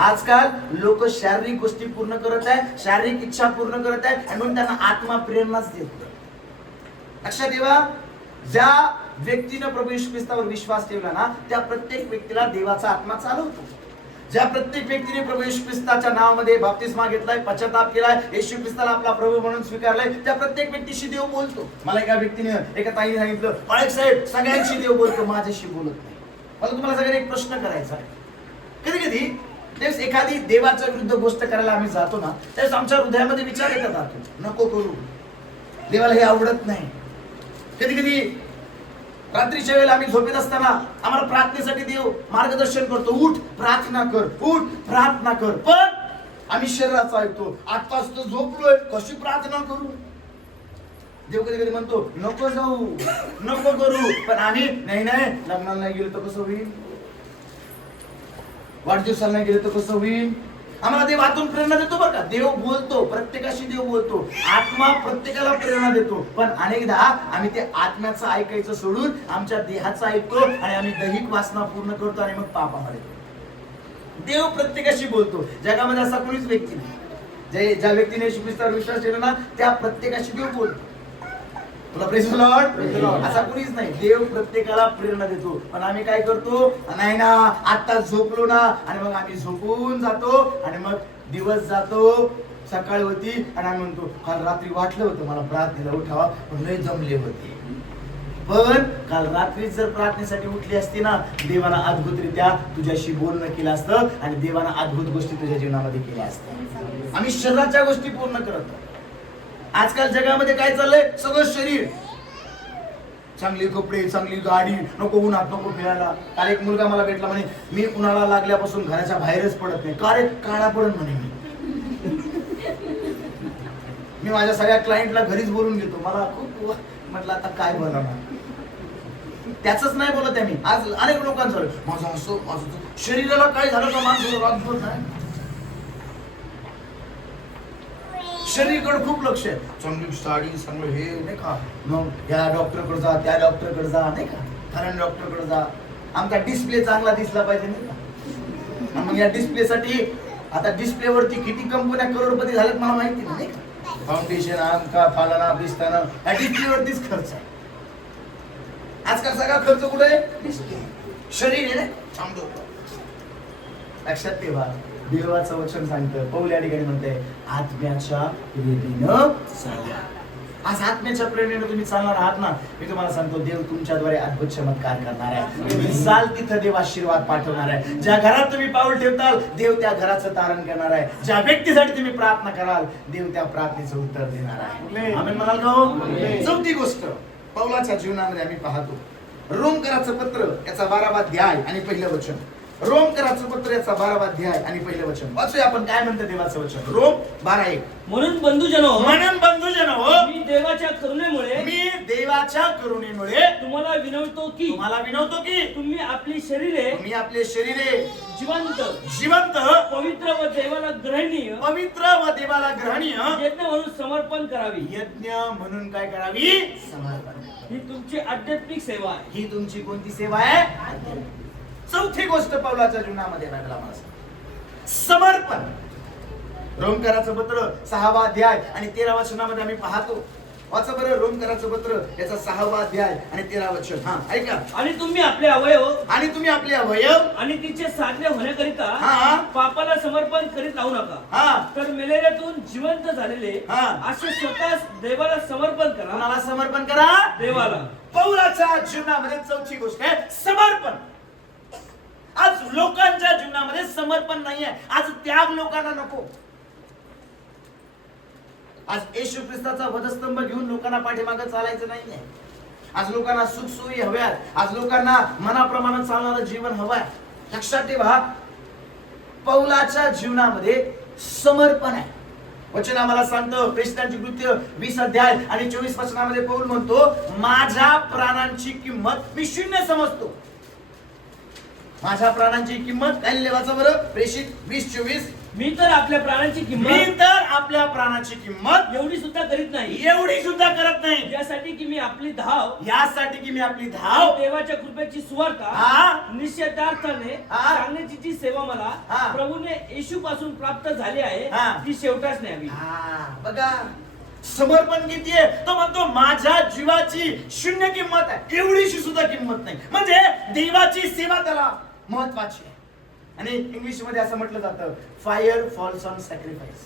आजकाल लोक शारीरिक गोष्टी पूर्ण करत आहे, शारीरिक इच्छा पूर्ण करत आहे आणि म्हणून त्यांना आत्मा प्रेरणाच देत नाही. लक्षात ठेवा, ज्या व्यक्तीने प्रभू येशू ख्रिस्तावर विश्वास ठेवला ना त्या प्रत्येक व्यक्तीला देवाचा आत्मा चालवतो. ज्या प्रत्येक व्यक्तीने प्रभू येशू ख्रिस्ताच्या नावामध्ये बाप्तिस्मा घेतलाय, पश्चाताप केलाय, येशू ख्रिस्ताला आपला प्रभू म्हणून स्वीकारलाय, त्या प्रत्येक व्यक्तीशी देव बोलतो. मला एका व्यक्तीने, एका ताईने सांगितलं, पाळक साहेब सगळ्यांशी देव बोलतो, माझ्याशी बोलत नाही. मला तुम्हाला सगळ्यांना एक प्रश्न करायचा आहे. कधी कधी तेच एखादी देवाच्या विरुद्ध गोष्ट करायला आम्ही जातो ना, त्यावेळेस आमच्या हृदयामध्ये विचार येतात, जातो नको करू, देवाला हे आवडत नाही. कधी कधी रात्रीच्या वेळेला आम्ही झोपेत असताना आम्हाला प्रार्थनेसाठी देव मार्गदर्शन करतो, उठ प्रार्थना कर, उठ प्रार्थना कर. पण आम्ही शरीराचा ऐकतो, आत्ताच तर झोपलोय, कशी प्रार्थना करू. देव कधी कधी म्हणतो नको जाऊ, नको करू, पण आम्ही नाही नाही लग्नाला नाही गेलो तर कसं होईल, वाढदिवसाला नाही गेलो तर कसं होईल. आम्हाला देव आतून प्रेरणा देतो बरं का, देव बोलतो, प्रत्येकाशी देव बोलतो, आत्मा प्रत्येकाला प्रेरणा देतो. पण अनेकदा आम्ही ते आत्म्याचं ऐकायचं सोडून आमच्या देहाचं ऐकतो आणि आम्ही दैहिक वासना पूर्ण करतो आणि मग पापामध्ये. देव प्रत्येकाशी बोलतो, जगामध्ये असा कोणीच व्यक्ती नाही ज्या व्यक्तीने येशू ख्रिस्तावर विश्वास ठेवला ना त्या प्रत्येकाशी देव बोलतो. तुला प्रेज द लॉर्ड, असा कुणीच नाही. देव प्रत्येकाला प्रेरणा देतो, पण आम्ही काय करतो, नाही ना आता झोपलो ना, आणि मग आम्ही झोपून जातो आणि मग दिवस जातो, सकाळ होती आणि आम्ही म्हणतो काल रात्री वाटलं होतं मला प्रार्थनेला उठावा पण लय जमले होते. पण काल रात्री जर प्रार्थनेसाठी उठली असती ना, देवानं अद्भुतरित्या तुझ्याशी बोलणं केलं असतं आणि देवानं अद्भुत गोष्टी तुझ्या जीवनामध्ये केल्या असत्या. आम्ही शरीराच्या गोष्टी पूर्ण करतो. आजकाल जगामध्ये काय चाललंय, सगळं शरीर, चांगली कपडे, चांगली गाडी, नको उन्हात नको फिरायला. काल एक मुलगा मला भेटला, म्हणे मी उन्हाळा लागल्यापासून घराच्या बाहेरच पडत नाही. का रे? काळा पडत म्हणे मी माझ्या सगळ्या क्लायंटला घरीच बोलून घेतो. मला खूप म्हटलं आता काय बोलणार, त्याच नाही बोलत आहे मी. आज अनेक लोकांचं माझं असं माझं शरीराला काय झालं का माणसाला रागवत नाही. शरीराकडे खूप लक्ष आहे. चांगली साडी, चांगलं हे नाही का, मग या डॉक्टरकडे जा, त्या डॉक्टरकडे जा, नाही का, कारण डॉक्टरकडे जा. आमचा डिस्प्ले चांगला दिसला पाहिजे नाही का. मग या डिस्प्लेसाठी आता डिस्प्लेवरती किती कंपन्या करोडपती झाल्यात मला माहिती नाही का. फाउंडेशन, आमका फालाना बिस्ताना, या डिस्प्लेवरतीच खर्च आहे. आजकाल सगळा खर्च कुठे आहे? डिस्प्ले. शरीर आहे ना चांगलं. लक्षात ठेवा, देवाचं वचन सांगतं, पौल या ठिकाणी म्हणते आत्म्याच्या प्रेरणेनं चाला. आज आत्म्याच्या प्रेरणेनं तुम्ही चालणार आहात ना, मी तुम्हाला सांगतो देव तुमच्याद्वारे अद्भुत चमत्कार करणार आहे. तुम्ही जाल तिथं देव आशीर्वाद पाठवणार आहे. ज्या घरात तुम्ही पाऊल ठेवताल देव त्या घराचं तारण करणार आहे. ज्या व्यक्तीसाठी तुम्ही प्रार्थना कराल देव त्या प्रार्थनेचं उत्तर देणार आहे. आमेन म्हणाल का हो? चौथी गोष्ट पौलाच्या जीवनामध्ये आम्ही पाहतो, रोमकराचं पत्र याचा 12वा अध्याय आणि पहिलं वचन. रोमकराचं पत्र याचा 12वा अध्याय आणि पहिलं वचन वाचूया आपण. काय म्हणतं देवाचं वचन? रोम 12:1. म्हणून बंधुजनो, मी देवाच्या करुणेमुळे तुम्हाला विनवतो की तुम्ही आपली शरीरे जिवंत पवित्र व देवाला ग्रहणीय यज्ञ म्हणून समर्पण करावी. यज्ञ म्हणून काय करावी? समर्पण. ही तुमची आध्यात्मिक सेवा आहे. ही तुमची कोणती सेवा आहे? चौथी गोष्ट पौलाच्या जीवनामध्ये लागला मला समर्पण. रोमकराचं पत्र 6वा अध्याय आणि 13 वचनामध्ये आम्ही पाहतो. वाचा बरं रोमकराचं पत्र याचा 6वा अध्याय आणि 13 वचन. हा ऐका. आणि तुम्ही आपले अवयव आणि तिचे साध्य होण्याकरिता पापाला समर्पण करीत राहू नका. तर मेलेल्यातून जिवंत झालेले असे स्वतः देवाला समर्पण करा. कोणाला समर्पण करा? देवाला. पौलाच्या जीवनामध्ये चौथी गोष्ट आहे समर्पण. आज लोकांच्या जीवनामध्ये समर्पण नाहीये. आज त्याग लोकांना नको. आज येशू ख्रिस्ताचा वधस्तंभ घेऊन लोकांना पाठीमागे चालायचं नाहीये. आज लोकांना सुखसोयी हव्यात. आज लोकांना मनाप्रमाणे चालणारं जीवन हवंय. लक्षात ठेवा, पौलाच्या जीवनामध्ये समर्पण आहे. वचन आम्हाला सांगतो, प्रेषितांची कृत्य 20 अध्याय आणि 24 वचनामध्ये पौल म्हणतो, माझ्या प्राणांची किंमत मी शून्य समजतो. माझ्या प्राणांची किंमत काय लिहायचं बरं? प्रेषित 20:24. मी तर आपल्या प्राणांची किंमत एवढी सुद्धा करत नाही. यासाठी की मी आपली धाव देवाच्या कृपेची सुवार्ता निश्चितार्थाने सांगण्याची जी सेवा मला प्रभूने येशू पासून प्राप्त झाली आहे ती शेवटाच न्यावी. बघा समर्पण किती आहे. तो म्हणतो माझ्या जीवाची शून्य किंमत आहे. एवढीशी सुद्धा किंमत नाही. म्हणजे देवाची सेवा त्याला महत्वाची आहे. आणि इंग्लिश मध्ये असं म्हटलं जातं, फायर फॉल्स ऑन सॅक्रिफाइस.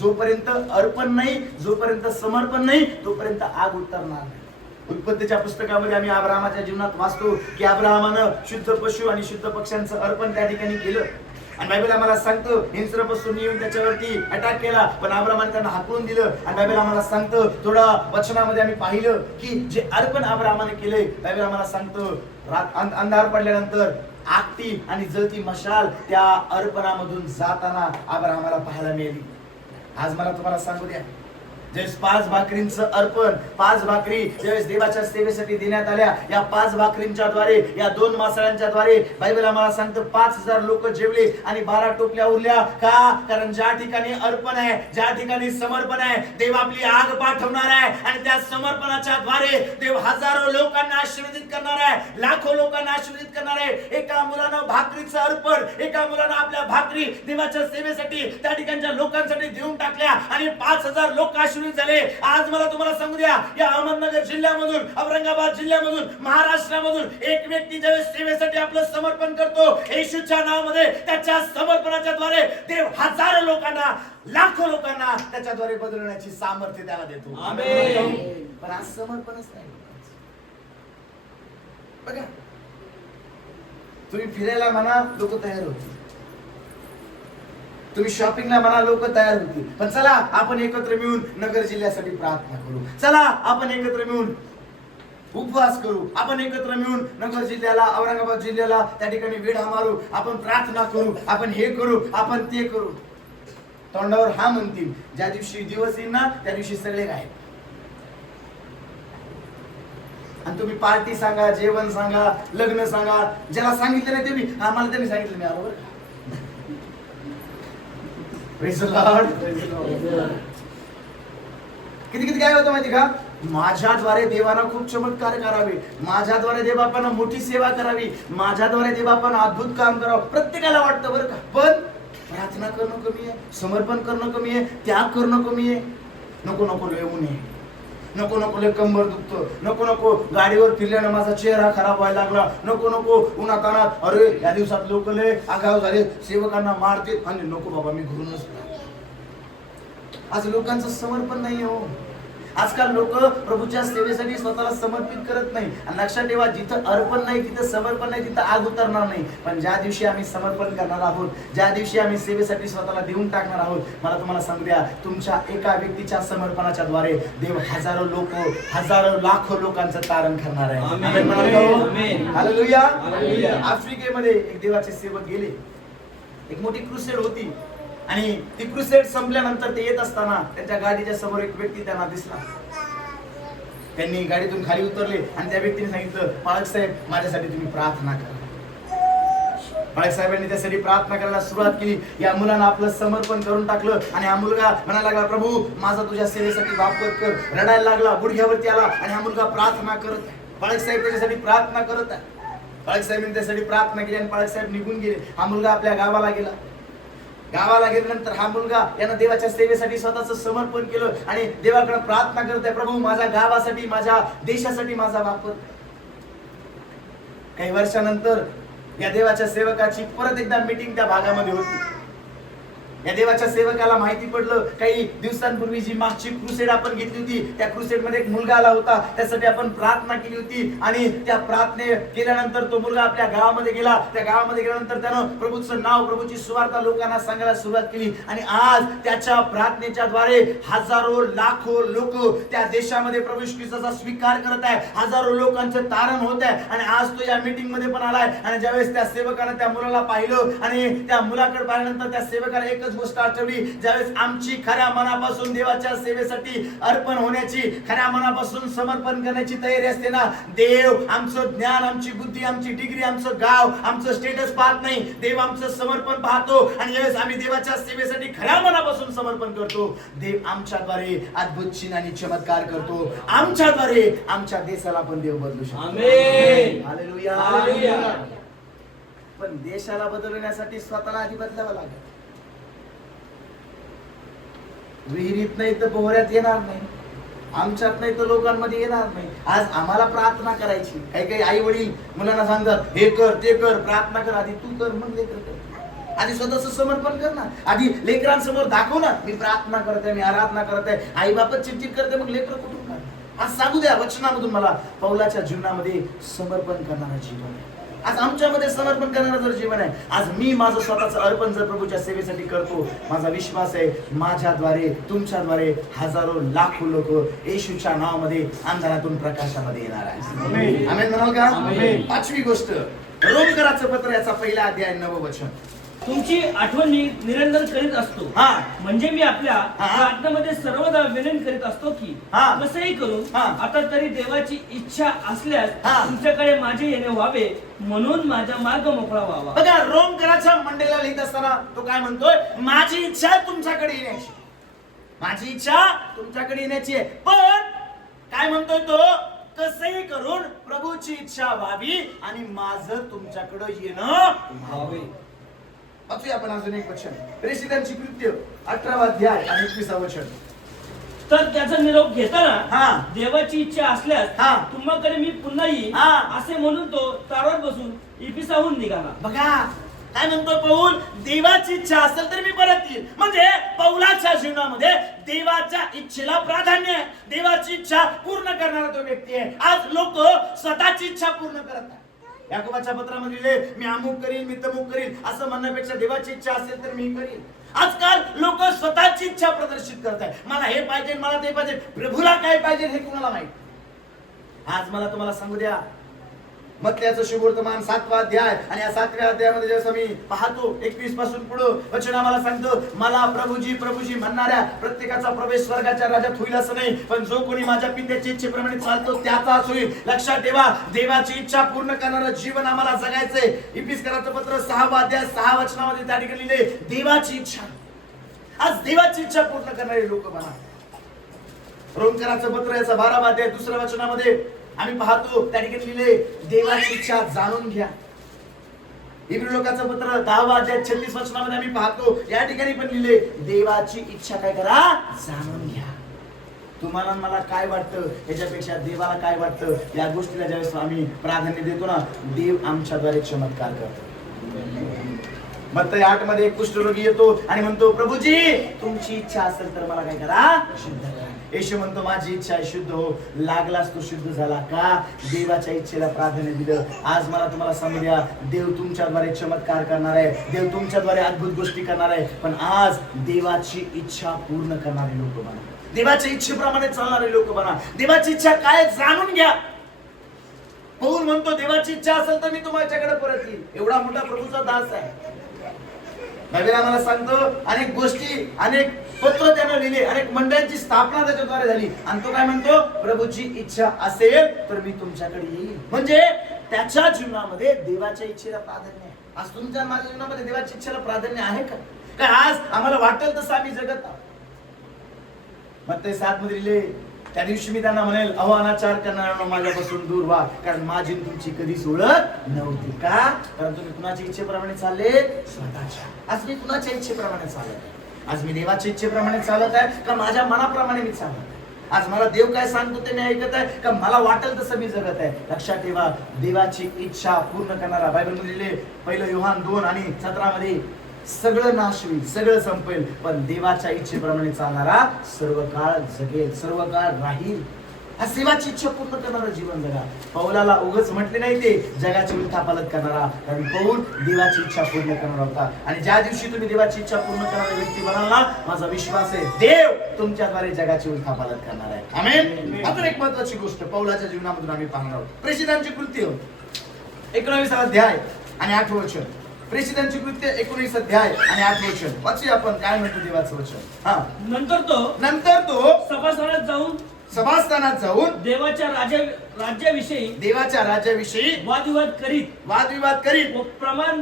जोपर्यंत अर्पण नाही, जोपर्यंत समर्पण नाही, तोपर्यंत आग उतरणार नाही. उत्पत्तीच्या पुस्तकामध्ये आम्ही अब्राहमाच्या जीवनात वाचतो की अब्राहमानं शुद्ध पशु आणि शुद्ध पक्ष्यांचं अर्पण त्या ठिकाणी केलं. आणि बायबल आम्हाला सांगतो हिंस्र पशून येऊन त्याच्यावरती अटॅक केला, पण अब्राहमाने त्यांना हाकलून दिलं. आणि बायबल आम्हाला सांगतो, थोडा वचनामध्ये आम्ही पाहिलं की जे अर्पण अब्राहमाने केले, बायबल आम्हाला सांगतो अंधार पडल्यानंतर आगती आणि जळती मशाल त्या अर्पणामधून जाताना अब्राहमाला पाहायला मिळाली. आज मला तुम्हाला सांगू द्या, ज्यावेळेस 5 भाकरींचं अर्पण, 5 भाकरी ज्यावेळेस देवाच्या सेवेसाठी देण्यात आल्या, या 5 भाकरींच्या द्वारे, या 2 मासळ्यांच्या द्वारे बायबल आम्हाला सांगतं 5000 लोक जेवले आणि 12 टोपल्या उरल्या. का? कारण ज्या ठिकाणी अर्पण आहे, ज्या ठिकाणी समर्पण आहे, देव आपली आग पाठवणार आहे. आणि त्या समर्पणाच्या द्वारे देव हजारो लोकांना आशीर्वादित करणार आहे, लाखो लोकांना आशीर्वादित करणार आहे. एका मुलानं भाकरीचं अर्पण, एका मुलानं आपल्या भाकरी देवाच्या सेवेसाठी त्या ठिकाणच्या लोकांसाठी देऊन टाकल्या आणि 5000 लोक झाले. आज मला तुम्हाला सांगू द्या, या अहमदनगर जिल्ह्यामधून, औरंगाबाद जिल्ह्यामधून, महाराष्ट्रामधून एक व्यक्ती ज्यावेळेस सेवेसाठी आपलं समर्पण करतो येशूच्या नावामध्ये, त्याच्या समर्पणाच्या द्वारे देव हजारो लोकांना, लाखो लोकांना त्याच्याद्वारे बदलण्याची सामर्थ्य त्याला देतो. आमेन. पण आज समर्पणच नाही. बघा, तुम्ही फिरायला म्हणा लोक तयार होतील, तुम्ही शॉपिंगला म्हणा लोक तयार होतील, पण चला आपण एकत्र मिळून नगर जिल्ह्यासाठी प्रार्थना करू, चला आपण एकत्र मिळून उपवास करू, आपण एकत्र मिळून नगर जिल्ह्याला, औरंगाबाद जिल्ह्याला त्या ठिकाणी वेढा मारू, आपण प्रार्थना करू, आपण हे करू, आपण ते करू. तोंडावर हा म्हणतील, ज्या दिवशी दिवस येईल ना त्या दिवशी सगळे गायब. आणि तुम्ही पार्टी सांगा, जेवण सांगा, लग्न सांगा, ज्याला सांगितलं नाही ते मी आम्हाला त्यांनी सांगितलं नाही आलं बरं. Praise the Lord. किती किती काय होतं माहिती का, माझ्याद्वारे देवानं खूप चमत्कार करावे, माझ्याद्वारे देवापानं मोठी सेवा करावी, माझ्याद्वारे देवापानं अद्भुत काम करावं, प्रत्येकाला वाटतं बरं का. पण प्रार्थना करणं कमी आहे, समर्पण करणं कमी आहे, त्याग करणं कमी आहे. नको नको येऊ नये, नको नको लय कंबर दुखतं, नको नको गाडीवर फिरल्यानं माझा चेहरा खराब व्हायला लागला, नको नको उन्हातानात, अरे या दिवसात लोक लय आगाव झाले, सेवकांना मारते, आणि नको बाबा मी घरूनच. आज लोकांचं समर्पण नाही हो. आजकाल लोक प्रभूच्या सेवेसाठी स्वतःला समर्पित करत नाही. आणि लक्षात ठेवा, जिथं अर्पण नाही तिथं समर्पण नाही, तिथं आग उतरणार नाही. पण ज्या दिवशी आम्ही समर्पण करणार आहोत, ज्या दिवशी आम्ही सेवेसाठी स्वतःला देऊन टाकणार आहोत, मला तुम्हाला सांगू द्या, तुमच्या एका व्यक्तीच्या समर्पणाच्या द्वारे देव हजारो लोक, हजारो लाखो लोकांचं तारण करणार आहे. हालेलुया. आफ्रिकेमध्ये एक देवाचे सेवक गेले, एक मोठी क्रुसेड होती, आणि ती क्रुसेड संपल्यानंतर ते येत असताना त्यांच्या गाडीच्या समोर एक व्यक्ती त्यांना दिसला. त्यांनी गाडीतून खाली उतरले आणि त्या व्यक्तीने सांगितलं, पाळक साहेब माझ्यासाठी तुम्ही प्रार्थना करा. पाळक साहेबांनी त्यासाठी प्रार्थना करायला सुरुवात केली. या मुलानं आपलं समर्पण करून टाकलं आणि हा मुलगा म्हणायला लागला, प्रभू माझा तुझ्या सेवेसाठी वापर कर. रडायला लागला, गुडघ्यावरती आला आणि हा मुलगा प्रार्थना करत आहे. पाळक साहेब त्याच्यासाठी प्रार्थना करत आहे. पाळक साहेबांनी त्यासाठी प्रार्थना केली आणि पाळक साहेब निघून गेले. हा मुलगा आपल्या गावाला गेला. गावाला गेल्यानंतर हा मुलगा यानं देवाच्या सेवेसाठी स्वतःचं समर्पण केलं आणि देवाकडे प्रार्थना करत आहे, प्रभू माझ्या गावासाठी, माझ्या देशासाठी माझा वापर. काही वर्षानंतर या देवाच्या सेवकाची परत एकदा मीटिंग त्या भागामध्ये होती. या देवाच्या सेवकाला माहिती पडलं, काही दिवसांपूर्वी जी मागची क्रुसेड आपण घेतली होती, त्या क्रुसेड मध्ये एक मुलगा आला होता, त्यासाठी आपण प्रार्थना केली होती. आणि त्या प्रार्थने केल्यानंतर तो मुलगा आपल्या गावामध्ये गेला. त्या गावामध्ये गेल्यानंतर त्यानं प्रभूचं नाव, प्रभूची सुवार्ता लोकांना सांगायला सुरुवात केली. आणि आज त्याच्या प्रार्थनेच्या द्वारे हजारो लाखो लोक त्या देशामध्ये प्रभू ख्रिस्ताचा स्वीकार करत आहे, हजारो लोकांचं तारण होत आहे. आणि आज तो या मीटिंग मध्ये पण आलाय. आणि ज्यावेळेस त्या सेवकानं त्या मुलाला पाहिलं आणि त्या मुलाकडे पाहिल्यानंतर त्या सेवकाला एकच गोष्ट आठवली, ज्यावेळेस आमची खऱ्या मनापासून देवाच्या सेवेसाठी अर्पण होण्याची, खऱ्या मनापासून समर्पण करण्याची तयारी असते ना, देव आमचं ज्ञान, आमची बुद्धी, आमची डिग्री, आमचं गाव, आमचं स्टेटस पाहत नाही. देव आमचं समर्पण पाहतो. आणि ज्यावेळेस आम्ही देवाच्या सेवेसाठी खऱ्या मनापासून समर्पण करतो, देव आमच्याद्वारे अद्भुत चिन्ह आणि चमत्कार करतो. आमच्याद्वारे आमच्या देशाला पण देव बदलू शकतो. आमेन. हालेलुया. हालेलुया. पण देशाला बदलण्यासाठी स्वतःला आधी बदलावं लागेल. विहिरीत नाही तर पोहऱ्यात येणार नाही, आमच्यात नाही तर लोकांमध्ये येणार नाही. आज आम्हाला प्रार्थना करायची. काही काही आई वडील मुलांना सांगतात, हे कर ते कर, प्रार्थना कर. आधी तू कर, मग लेकर कर. आधी स्वतःच समर्पण कर ना. आधी लेकरांसमोर दाखव ना, मी प्रार्थना करते, मी आराधना करते. आई बापच चिडचिड करते, मग लेकर कुठून काय? आज सांगू द्या वचनामधून मला, पौलाच्या जीवनामध्ये समर्पण करणारा जीवन आहे. आज आमच्यामध्ये समर्पण करणारं जर जीवन आहे, आज मी माझं स्वतःचं अर्पण जर प्रभूच्या सेवेसाठी करतो, माझा विश्वास आहे माझ्याद्वारे, तुमच्याद्वारे हजारो लाखो लोक येशूच्या नावामध्ये अंधारातून प्रकाशामध्ये येणार आहे. आमेन म्हणाल का? पाचवी गोष्ट, रोमकराचं पत्र याचा पहिला अध्याय 9 वचन. तुमची आठवण मी निरंतर करीत असतो. म्हणजे मी आपल्या प्रार्थनेमध्ये सर्वदा विनंती करीत असतो की कसंही करून आता तरी देवाची इच्छा असल्यास तुमच्याकडे माझे येणे व्हावे, म्हणून माझा मार्ग मोकळा व्हावा. बघा, रोमकराच्या मंडळीला लिहित असताना तो काय म्हणतोय, माझी इच्छा तुमच्याकडे येण्याची, माझी इच्छा तुमच्याकडे येण्याची आहे. पण काय म्हणतोय तो, कसंही करून प्रभूची इच्छा व्हावी आणि माझं तुमच्याकडे येणं व्हावे. वाचूया आपण अजून एक वचन, प्रेषितांची कृत्य 18 अध्याय आणि 21 वचन. तर त्याचा निरोप घेताना देवाची इच्छा असल्यास तुम्हाकडे मी पुन्हा येईन असे म्हणून तो तारवर बसून इफिसाहून निघाला. बघा, काय म्हणतो पौल? देवाची इच्छा असेल तर मी परत येईल. म्हणजे पौलाच्या जीवनामध्ये देवाच्या इच्छेला प्राधान्य आहे. देवाची इच्छा पूर्ण करणारा तो व्यक्ती आहे. आज लोक स्वतःची इच्छा पूर्ण करत नाही. याकोबाच्या पत्रामध्ये लिहिले, मी अमुक करीन, मी तमुक करीन, असं म्हणण्यापेक्षा देवाची इच्छा असेल तर मी करीन. आजकाल लोक स्वतःची इच्छा प्रदर्शित करत आहे. मला हे पाहिजे, मला ते पाहिजे. प्रभूला काय पाहिजे हे कुणाला माहित. आज मला तुम्हाला सांगू द्या, मत्त्याचं शुभवर्तमान 7वा अध्याय आणि या 7व्या अध्यायामध्ये जसं मी पाहतो 21 पासून पुढे वचन आम्हाला सांगतो, मला प्रभूजी प्रभूजी म्हणणाऱ्या प्रत्येकाचा प्रवेश स्वर्गाच्या राज्यात होईल असं नाही, पण जो कोणी माझ्या पित्याच्या इच्छेप्रमाणे चालतो त्याचाच होईल. लक्षात ठेवा, देवाची इच्छा पूर्ण करणारं जीवन आम्हाला जगायचंय. इफिसकराचं पत्र 6वा अध्याय 6 वचनामध्ये त्या ठिकाणी लिहिले, देवाची इच्छा. आज देवाची इच्छा पूर्ण करणारे लोक बना. रोमकराचं पत्र याचा 12वा अध्याय 2ऱ्या वचनामध्ये आम्ही पाहतो त्या ठिकाणी लिहिले, देवाची इच्छा जाणून घ्या. इब्री लोकांचं पत्र 10वा अध्याय 36 वचनामध्ये आम्ही पाहतो या ठिकाणी पण लिहिले, देवाची इच्छा काय करा, जाणून घ्या. तुम्हाला मला काय वाटतं याच्यापेक्षा देवाला काय वाटतं या गोष्टीला ज्यावेळेस आम्ही प्राधान्य देतो ना, देव आमच्याद्वारे चमत्कार करतो. मत्तई 8 मध्ये एक कुष्ठरोगी येतो आणि म्हणतो, प्रभूजी तुमची इच्छा असेल तर मला काय करा, शुद्ध करा. येशू म्हणतो, माझी इच्छा आहे शुद्ध हो. लागलास तो शुद्ध झाला का? देवाच्या इच्छेला प्राधान्य दिलं. आज मला तुम्हाला सांगू द्या, देव तुमच्याद्वारे चमत्कार करणार आहे, देव तुमच्याद्वारे अद्भुत गोष्टी करणार आहे. पण आज देवाची इच्छा पूर्ण करणारे लोक बना, देवाच्या इच्छेप्रमाणे चालणारे लोक बना. देवाची इच्छा काय जाणून घ्या. पौल म्हणतो, देवाची इच्छा असेल तर मी तुमच्याकडे परत येईल. एवढा मोठा प्रभूचा दास आहे. बायबल आम्हाला सांगतो, अनेक गोष्टी, अनेक पत्र त्यानं लिहिले, अनेक मंडळांची स्थापना त्याच्याद्वारे झाली. आणि तो काय म्हणतो, प्रभूची इच्छा असेल तर मी तुमच्याकडे येईल. म्हणजे त्याच्या जीवनामध्ये देवाच्या इच्छेला प्राधान्य आहे. आज तुमच्या माझ्या जीवनामध्ये देवाच्या इच्छेला प्राधान्य आहे का? काय आज आम्हाला वाटेल तसं आम्ही जगत आहोत? मत्तई 7 मध्ये लिहिले, त्या दिवशी मी त्यांना म्हणेल, अहो अनाचार करणाऱ्यांनो माझ्यापासून दूर व्हा, कारण माझी तुमची कधीच ओळख नव्हती. का? कारण तुम्ही कुणाच्या इच्छेप्रमाणे चालले, स्वतःच्या. आज मी कुणाच्या इच्छेप्रमाणे चालत आहे? आज मी देवाच्या इच्छेप्रमाणे चालत आहे का माझ्या मनाप्रमाणे मी चालत आहे? आज मला देव काय सांगतो ते मी ऐकत आहे का मला वाटेल तसं मी जगत आहे? लक्षात ठेवा, देवाची इच्छा पूर्ण करणारा, बायबल मध्ये लिहिले 1 योहान 2 आणि 17 मध्ये, सगळं नाश होईल, सगळं संपेल, पण देवाच्या इच्छेप्रमाणे चालणारा सर्व काळ जगेल, सर्व काळ राहील. आज देवाची इच्छा पूर्ण करणारं जीवन जगा. पौलाला उगाच म्हटले नाही ते जगाची उलथापालट करणारा, कारण पौल देवाची इच्छा पूर्ण करणारा होता. आणि ज्या दिवशी तुम्ही देवाची इच्छा पूर्ण करणारी व्यक्ती बनाल ना, माझा विश्वास आहे देव तुमच्याद्वारे जगाची उलथापालट करणार आहे. आमेन. अजून एक महत्वाची गोष्ट पौलाच्या जीवनामधून आम्ही पाहणार आहोत. प्रेषितांची कृत्य 19 अध्याय आणि 8 वचन. प्रेषितांची कृत्य 19 अध्याय आणि 8 वचन वाचूया आपण काय म्हणतो देवाचं वचन. हा, नंतर तो सभास्थानात जाऊन देवाच्या राज्याविषयी वादविवाद करीत व प्रमाण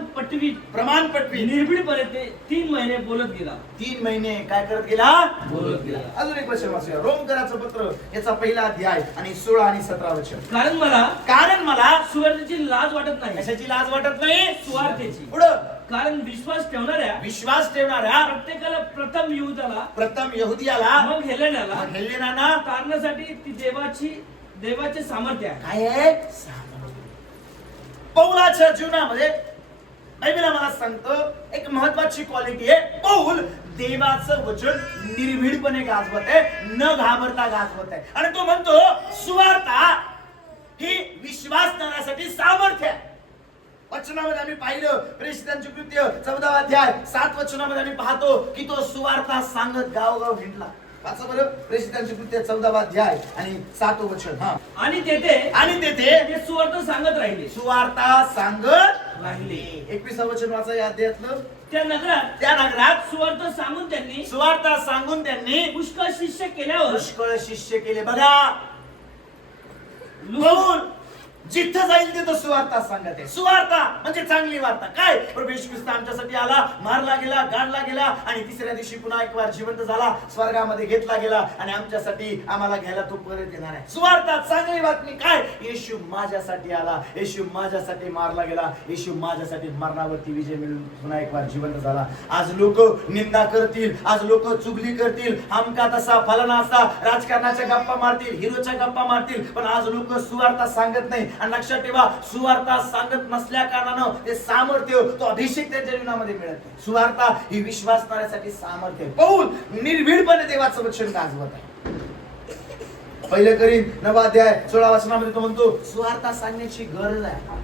पटवी निर्भीडपणे 3 महिने बोलत गेला. 3 महिने काय करत गेला? बोलत गेला. अजून एक वचन वाचूया. रोमकराचं पत्र याचा 1 अध्याय आणि 16 आणि 17 वचन. कारण मला सुवार्थेची लाज वाटत नाही. कशाची लाज वाटत नाही? सुवार्थेची. पुढं, कारण विश्वास ठेवणाऱ्या प्रत्येकाला प्रथम यहुदियाला मग हेलेनाला तारण्यासाठी ती देवाचे सामर्थ्य आहे. काय आहे? पौलाच्या जीवनामध्ये बायबल आम्हाला सांगतं एक महत्वाची क्वालिटी आहे. पौल देवाचं वचन निर्भीडपणे गाजवत आहे, न घाबरता गाजवत आहे. आणि तो म्हणतो सुवार्ता ही विश्वास करण्यासाठी सामर्थ्य आहे. वचनामध्ये आम्ही पाहिलं, प्रेषितांची कृत्य 14 अध्याय 7 वचनामध्ये आम्ही पाहतो की तो सुवार्ता सांगत गावगाव हिंडला. वाचा बरं, प्रेषितांची कृत्य 14 अध्याय आणि 7 वचन. हा, आणि तेथे ते सुवार्ता सांगत राहिले. 21 वचन वाचा या अध्यायातलं. त्या नगरात सुवार्ता सांगून त्यांनी पुष्कळ शिष्य केले. बघा, पौल जिथं जाईल तिथं सुवार्ता सांगत आहे. सुवार्ता म्हणजे चांगली वार्ता. काय? प्रभू येशू ख्रिस्त आमच्यासाठी आला, मारला गेला, गाडला गेला आणि तिसऱ्या दिवशी पुन्हा एक वार जिवंत झाला, स्वर्गामध्ये घेतला गेला आणि आमच्यासाठी आम्हाला घ्यायला तो परत येणार आहे. सुवार्ता चांगली बातमी. काय? येशू माझ्यासाठी आला, येशू माझ्यासाठी मारला गेला, येशू माझ्यासाठी मरणावरती विजय मिळून पुन्हा एक वार जिवंत झाला. आज लोक निंदा करतील, आज लोक चुगली करतील, आमका तसा फलाना असा राजकारणाच्या गप्पा मारतील, हिरोच्या गप्पा मारतील, पण आज लोक सुवार्ता सांगत नाही. आणि लक्षात ठेवा, सुवार्ता सांगत नसल्या कारणानं ते सामर्थ्य, तो अभिषेक त्यांच्या जीवनामध्ये मिळत नाही. सुवार्ता ही विश्वासणाऱ्यासाठी सामर्थ्य आहे. पौल निर्भीडपणे देवाचं वचन गाजवत आहे. पहिले करीन 9 अध्याय 16 वचनामध्ये तो म्हणतो सुवार्ता सांगण्याची गरज आहे.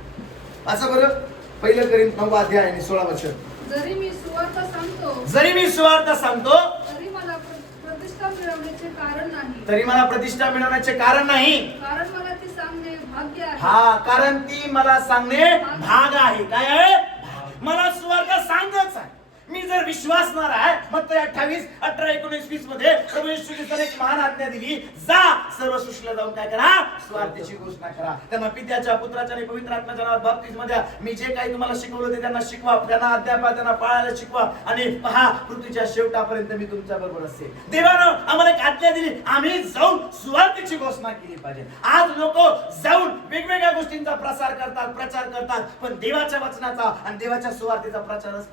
असं बरं, पहिले करीन 9 अध्याय आणि 16 वचन. जरी मी सुवार्ता सांगतो जरी मी सुवार्ता सांगतो तरी मला प्रतिष्ठा मिळवण्याचे कारण नाही. तरी मला प्रतिष्ठा मिळवण्याचे कारण नाही. कारण मला ती सांगणे भाग्य आहे. हा, कारण ती मला सांगणे भाग आहे. काय आहे? मला सुवार्ता सांगच आहे. मी जर विश्वासणार आहे, मत्ती 28, 18, 19, 20 मध्ये प्रभू येशू ख्रिस्ताने एक महान आज्ञा दिली, जा सर्व सृष्टीला जाऊन काय करा? सुवार्तेची घोषणा करा. त्यांना पित्याच्या, पुत्राच्या आणि पवित्र आत्म्याच्या नावात बाप्तिस्म द्या. मी जे काही तुम्हाला शिकवलं ते त्यांना शिकवा, त्यांना अध्यापा, त्यांना पाळायला शिकवा आणि पहा, पृथ्वीच्या शेवटापर्यंत मी तुमच्या बरोबर असेल. देवानं आम्हाला एक आज्ञा दिली, आम्ही जाऊन सुवार्तेची घोषणा केली पाहिजे. आज लोक जाऊन वेगवेगळ्या गोष्टींचा प्रसार करतात, प्रचार करतात, पण देवाच्या वचनाचा आणि देवाच्या सुवार्तेचा प्रचारच.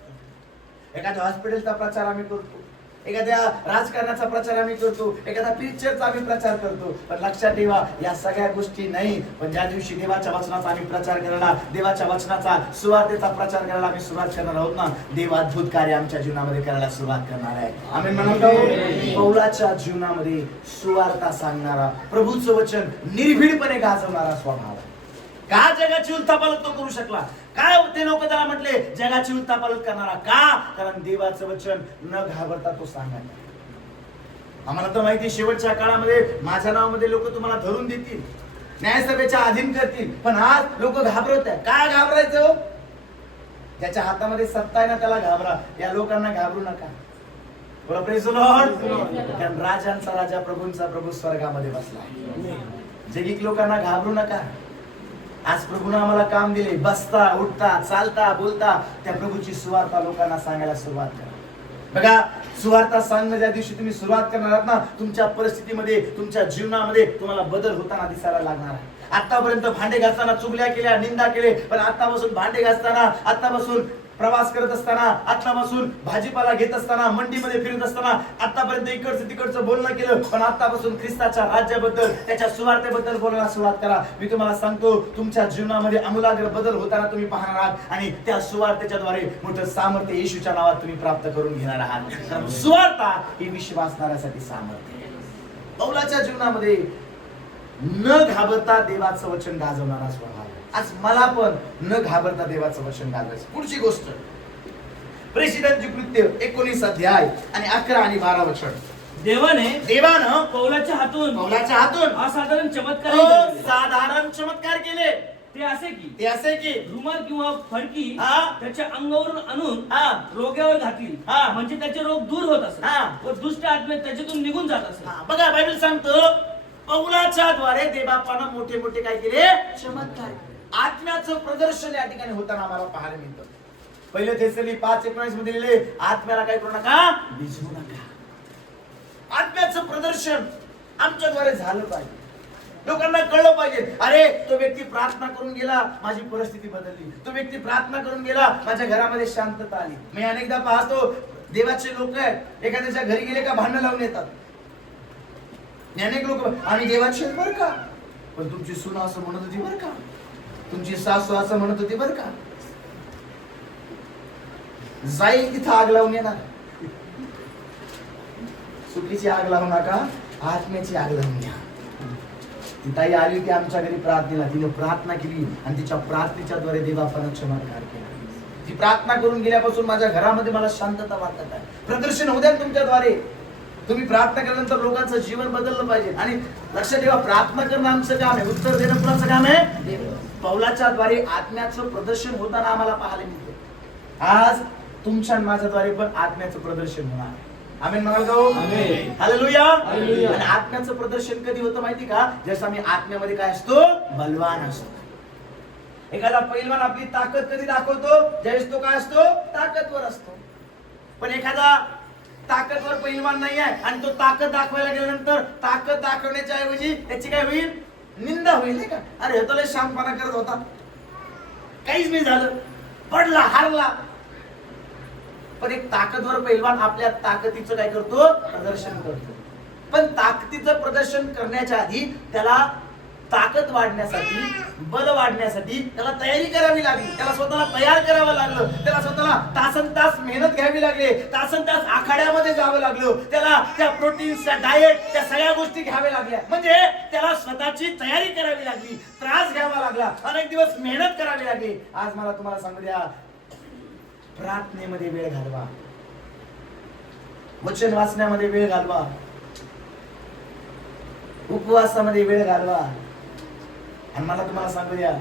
एखाद्या हॉस्पिटलचा प्रचार आम्ही करतो, एखाद्या राजकारणाचा प्रचार आम्ही करतो, एखाद्या पिक्चरचा आम्ही प्रचार करतो, पण लक्षात ठेवा या सगळ्या गोष्टी नाही. पण ज्या दिवशी देवाच्या वचनाचा आम्ही प्रचार करायला, देवाच्या वचनाचा, सुवार्तेचा प्रचार करायला आम्ही सुरुवात करणार आहोत ना, देव अद्भुत कार्य आमच्या जीवनामध्ये करायला सुरुवात करणार आहे. आम्ही म्हणतो पौलाच्या जीवनामध्ये सुवार्ता सांगणारा, प्रभूचं वचन निर्भीडपणे गाजवणारा स्वभाव. का जगाची उलथापालट तो करू शकला? काय ते लोक त्याला म्हटले जगाची उलथापालट करणारा? का? कारण देवाचं वचन न घाबरता तो सांगायचा. आम्हाला तर माहिती, शेवटच्या काळामध्ये माझ्या नावामध्ये लोक तुम्हाला धरून देतील, न्यायसभेच्या अधीन करतील, पण आज लोक घाबरत आहे. काय घाबरायचं? ज्याच्या हातामध्ये सत्ता आहे ना त्याला घाबरा. या लोकांना घाबरू नका. बोला प्रेज द लॉर्ड. कारण राजांचा राजा, प्रभूंचा प्रभू स्वर्गामध्ये बसला. जगिक लोकांना घाबरू नका. आज प्रभूने आम्हाला काम दिले, बसता, उठता, चालता, बोलता त्या प्रभूची सुवार्ता लोकांना सांगायला सुरुवात करा. बघा, सुवार्ता सांगणं ज्या दिवशी तुम्ही सुरुवात करणार आहात ना, तुमच्या परिस्थितीमध्ये, तुमच्या जीवनामध्ये तुम्हाला बदल होताना दिसायला लागणार आहे. आतापर्यंत भांडे घासताना चुगल्या केल्या, निंदा केले, पण आतापासून भांडे घासताना, आतापासून प्रवास करत असताना, आतापासून भाजीपाला घेत असताना, मंडीमध्ये फिरत असताना, आतापर्यंत इकडचं तिकडचं बोलणं केलं, पण आतापासून ख्रिस्ताच्या राज्याबद्दल, त्याच्या सुवार्तेबद्दल बोलायला सुरुवात करा. मी तुम्हाला सांगतो तुमच्या जीवनामध्ये आमूलाग्र बदल होताना तुम्ही पाहणार आहात आणि त्या सुवार्तेच्या द्वारे मोठं सामर्थ्य येशूच्या नावात तुम्ही प्राप्त करून घेणार आहात. कारण सुवार्ता ही विश्वासणाऱ्यासाठी सामर्थ्य आहे. पौलाच्या जीवनामध्ये न घाबरता देवाचं वचन गाजवणारा स्वभाव. आज मला पण न घाबरता देवाचं वचन गाजवायचं. पुढची गोष्ट, प्रेषितांची कृत्य 19 अध्याय आणि 11 आणि 12 वचन. देवानं पौलाच्या हातून असाधारण चमत्कार केले. ते असे की रुमाल किंवा फडकी त्याच्या अंगावरून आणून रोग्यावर घातली, म्हणजे त्याचे रोग दूर होत असत व दुष्ट आत्मे त्याच्यातून निघून जात असत. बघा, बायबल सांगतो पौलाच्या द्वारे देवबापानं मोठे मोठे काय केले? चमत्कार. आत्म्याचं प्रदर्शन या ठिकाणी होताना आम्हाला पाहायला मिळतं. पहिले थेसली 5:19 मध्ये लिहिले, आत्म्याला काय करू नका, भिजवू नका. आत्म्याचं प्रदर्शन आमच्याद्वारे झालं पाहिजे. लोकांना कळलं पाहिजे, अरे तो व्यक्ती प्रार्थना करून गेला, माझी परिस्थिती बदलली. तो व्यक्ती प्रार्थना करून गेला, माझ्या घरामध्ये शांतता आली. मी अनेकदा पाहतो देवाचे लोक आहेत, एखाद्याच्या घरी गेले का भांडण लावून येतात. अनेक लोक, आम्ही देवाचे बर का, पण तुमची सून असं म्हणत होती बर का, तुमची सासू असं म्हणत होती बर का. जाईल तिथं आग लावून येणार. चुकीची आग लावू नका, आत्म्याची आग लावून घ्या. ती ताई आली होती आमच्या घरी प्रार्थनेला, तिने प्रार्थना केली आणि तिच्या प्रार्थनेच्या द्वारे देवापानं चमत्कार केला. ती प्रार्थना करून गेल्यापासून माझ्या घरामध्ये मला शांतता वाटत आहे. प्रदर्शन होऊ द्या तुमच्याद्वारे. तुम्ही प्रार्थना केल्यानंतर लोकांचं जीवन बदललं पाहिजे. आणि लक्षात ठेवा, प्रार्थना करणं आमचं काम आहे, उत्तर देणं कुणाचं काम आहे? पौलाच्या द्वारे आत्म्याचं प्रदर्शन होताना आम्हाला पाहायला मिळते. आज तुमच्या माझ्याद्वारे पण आत्म्याचं प्रदर्शन होणार आहे. आमेन म्हणाल का? हालेलुया. आणि आत्म्याचं प्रदर्शन कधी होतं माहिती का? जसं आम्ही आत्म्यामध्ये काय असतो? बलवान असतो. एखादा पैलवान आपली ताकद कधी दाखवतो? ज्यावेळेस तो काय असतो? ताकदवर असतो. पण एखादा ताकदवर पैलवान नाही आहे आणि तो ताकद दाखवायला गेल्यानंतर ताकद दाखवण्याच्या ऐवजी त्याची काय होईल? निंदा होईल. नाही का? अरे हे तर शांतपणा करत होता, काहीच नाही झालं, पडला, हारला. पण एक ताकदवर पैलवान आपल्या ताकदीचं काय करतो? प्रदर्शन करतो. पण ताकदीचं प्रदर्शन करण्याच्या आधी त्याला ताकद वाढण्यासाठी, बल वाढण्यासाठी त्याला तयारी करावी लागली, त्याला स्वतःला तयार करावं लागलं, त्याला स्वतःला तासनतास मेहनत घ्यावी लागली, तासनतास आखाड्यामध्ये जावं लागलं, त्याला त्या प्रोटीन्स, त्या डाएट, त्या सगळ्या गोष्टी घ्याव्या लागल्या. म्हणजे त्याला स्वतःची तयारी करावी लागली, त्रास घ्यावा लागला, अनेक दिवस मेहनत करावी लागली. आज मला तुम्हाला सांगू द्या, प्रार्थनेमध्ये वेळ घालवा, वचन वाचण्यामध्ये वेळ घालवा, उपवासामध्ये वेळ घालवा. आणि मला तुम्हाला सांगू द्या,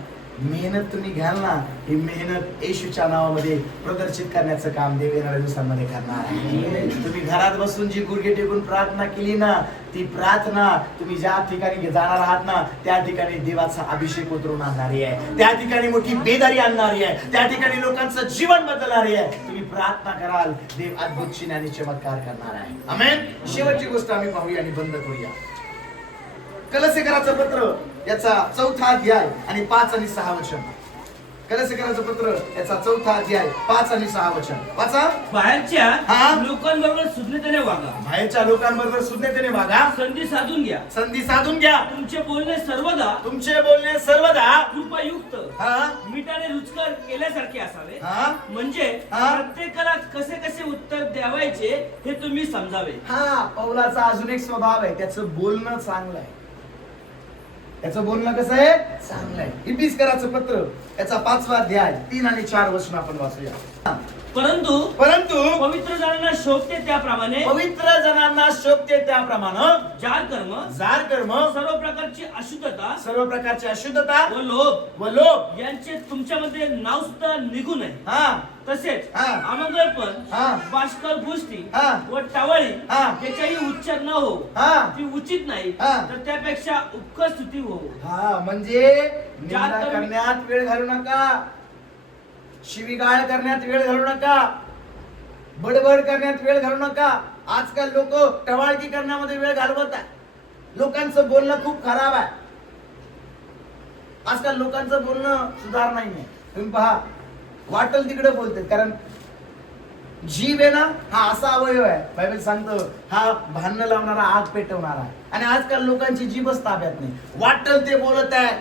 मेहनत तुम्ही घ्याल ना, ही मेहनत येशूच्या नावामध्ये प्रदर्शित करण्याचं काम देव येणाऱ्या दिवसांमध्ये करणार आहे. तुम्ही घरात बसून जी गुडघे टेकून प्रार्थना केली ना, ती प्रार्थना तुम्ही ज्या ठिकाणी जाणार आहात ना, त्या ठिकाणी देवाचा अभिषेक उतरवून आणणारी आहे, त्या ठिकाणी मोठी बेदारी आणणारी आहे, त्या ठिकाणी लोकांचं जीवन बदलणारी आहे. तुम्ही प्रार्थना कराल, देव अद्भुत चिन्ह आणि चमत्कार करणार आहे. आमेन. शेवटची गोष्ट आम्ही पाहूया आणि बंद करूया. कलसीकराचं पत्र याचा 4था अध्याय आणि 5 आणि 6 वचन. कलसीकराचं पत्र याचा 4था अध्याय 5 आणि 6 वचन वाचा. बाहेरच्या हा? लोकांबरोबर सुज्ञतेने वागा, बाहेरच्या लोकांबरोबर सुज्ञतेने वागा, संधी साधून घ्या, संधी साधून घ्या, तुमचे बोलणे सर्वदा तुमचे बोलणे सर्वदा कृपायुक्त, हा मीठाने रुचकर केल्यासारखे असावे, हा म्हणजे हा? प्रत्येकाला कसे कसे उत्तर द्यावायचे हे तुम्ही समजावे. हा पौलाचा अजून एक स्वभाव आहे, त्याचं बोलणं चांगलं आहे. त्याचं बोलणं कसं आहे? चांगलं आहे. इफिसकराचं पत्र याचा 5वा अध्याय 3 आणि 4 वचन आपण वाचूया. परंतु पवित्र जणांना शोभते त्याप्रमाणे, पवित्र जनांना शोभते त्याप्रमाणे जार कर्म, जार कर्म, सर्व प्रकारची अशुद्धता, सर्व प्रकारची अशुद्धता व व लोभ यांचे तुमच्यामध्ये नाव सुद्धा निघू नये. हा तसेच हा. अमंगळपण, हा. बाष्कळ गोष्टी हा. व टावळी हा. याच्याही उच्चार न हो, हा. ती उचित नाही, हा. तर त्यापेक्षा उपकर स्तुती हो. हा म्हणजे निंदा करण्यात वेळ घालू नका, शिवीगाळ करण्यात वेळ घालू नका, बडबड करण्यात वेळ घालू नका. आजकाल लोक टवाळकी करण्यामध्ये वेळ घालवत आहे. लोकांचं बोलणं खूप खराब आहे. आजकाल लोकांचं बोलणं सुधार नाहीये. तुम्ही पहा, वाटल तिकडे बोलतात. कारण जीभ आहे ना, हा असा अवयव आहे, बायबल सांगतो हा भांडण लावणारा, आग पेटवणारा. आणि आजकाल लोकांची जीभच ताब्यात नाही, वाटल ते बोलत आहे.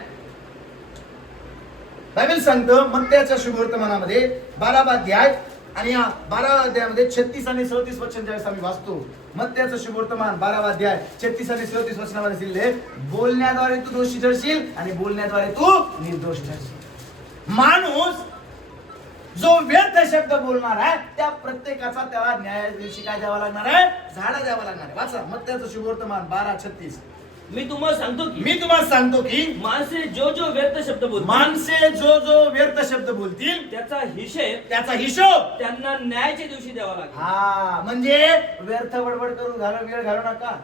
बायबल सांगतो मत्त्याच्या शुभवर्तमानामध्ये 12वा अध्याय आणि या 12व्या अध्यायामध्ये 36 आणि 37 वचन ज्यावेळेस आम्ही वाचतो, मत्त्याचं शुभवर्तमान 12वा अध्याय 36 आणि 37 वचनामध्ये दिले, बोलण्याद्वारे तू दोषी ठरशील आणि बोलण्याद्वारे तू निर्दोष ठरशील. माणूस जो व्यर्थ शब्द बोलणार आहे, त्या प्रत्येकाचा त्याला न्याय दिवशी काय द्यावा लागणार आहे? झाडा द्यावा लागणार आहे. वाचा मत्त्याचं शुभवर्तमान 12:36. मी तुम्हाला सांगतो की माणसे जो व्यर्थ शब्द बोलतील, माणसे जो व्यर्थ शब्द बोलतील त्याचा हिशोब त्यांना न्यायाच्या दिवशी द्यावा लागेल. हा म्हणजे व्यर्थ बडबड करून वेळ घालू नका.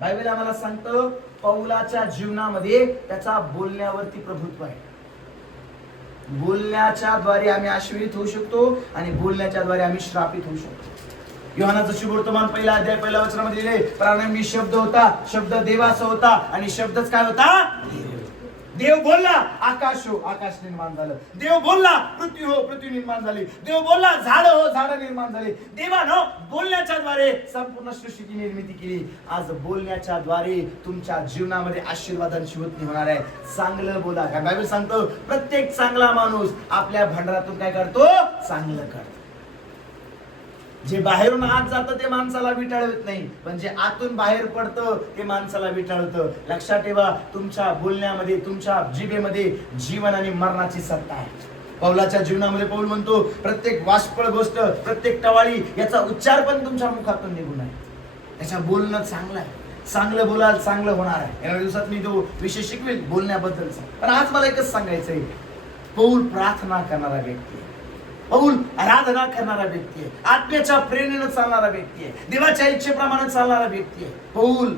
बायबल आम्हाला सांगतो पौलाच्या जीवनामध्ये त्याचा बोलण्यावरती प्रभुत्व आहे. बोलण्याच्या द्वारे आम्ही आशीर्वादित होऊ शकतो आणि बोलण्याच्या द्वारे आम्ही श्रापित होऊ शकतो. योहानाचं शुभवर्तमान 1 अध्याय 1 वचनामध्ये लिहिले, प्रारंभी शब्द होता, शब्द देवाचा होता आणि शब्दच काय होता? देव बोलला, आकाश हो, आकाश निर्माण झालं. देव बोलला, पृथ्वी हो, पृथ्वी निर्माण झाली. देव बोलला, झाड हो, झाड निर्माण झाली. देवानं बोलण्याच्या द्वारे संपूर्ण सृष्टीची निर्मिती केली. आज बोलण्याच्या द्वारे तुमच्या जीवनामध्ये आशीर्वादांची होती होणार आहे. चांगलं बोला. काय बायबल सांगतो, प्रत्येक चांगला माणूस आपल्या भांडारातून काय करतो? चांगलं करतो. जे बाहेरून आत जातं ते माणसाला विटाळत नाही, पण जे आतून बाहेर पडतं ते माणसाला विटाळतं. लक्षात ठेवा, तुमच्या बोलण्यामध्ये, तुमच्या जिभेमध्ये जीवन आणि मरणाची सत्ता आहे. पौलाच्या जीवनामध्ये पौल म्हणतो, प्रत्येक वाष्पळ गोष्ट, प्रत्येक टवाळी याचा उच्चार पण तुमच्या मुखातून निघून आहे. त्याच्या बोलणं चांगलं आहे. चांगलं बोलाल, चांगलं होणार आहे. या दिवसात मी तो विषय शिकवेल बोलण्याबद्दलचा. पण आज मला एकच सांगायचंय, पौल प्रार्थना करणारा व्यक्ती आहे. पौल आराधना करणारा व्यक्ती आहे. आत्म्याच्या प्रेरणेने चालणारा व्यक्ती आहे. देवाच्या इच्छेप्रमाणे चालणारा व्यक्ती आहे. पौल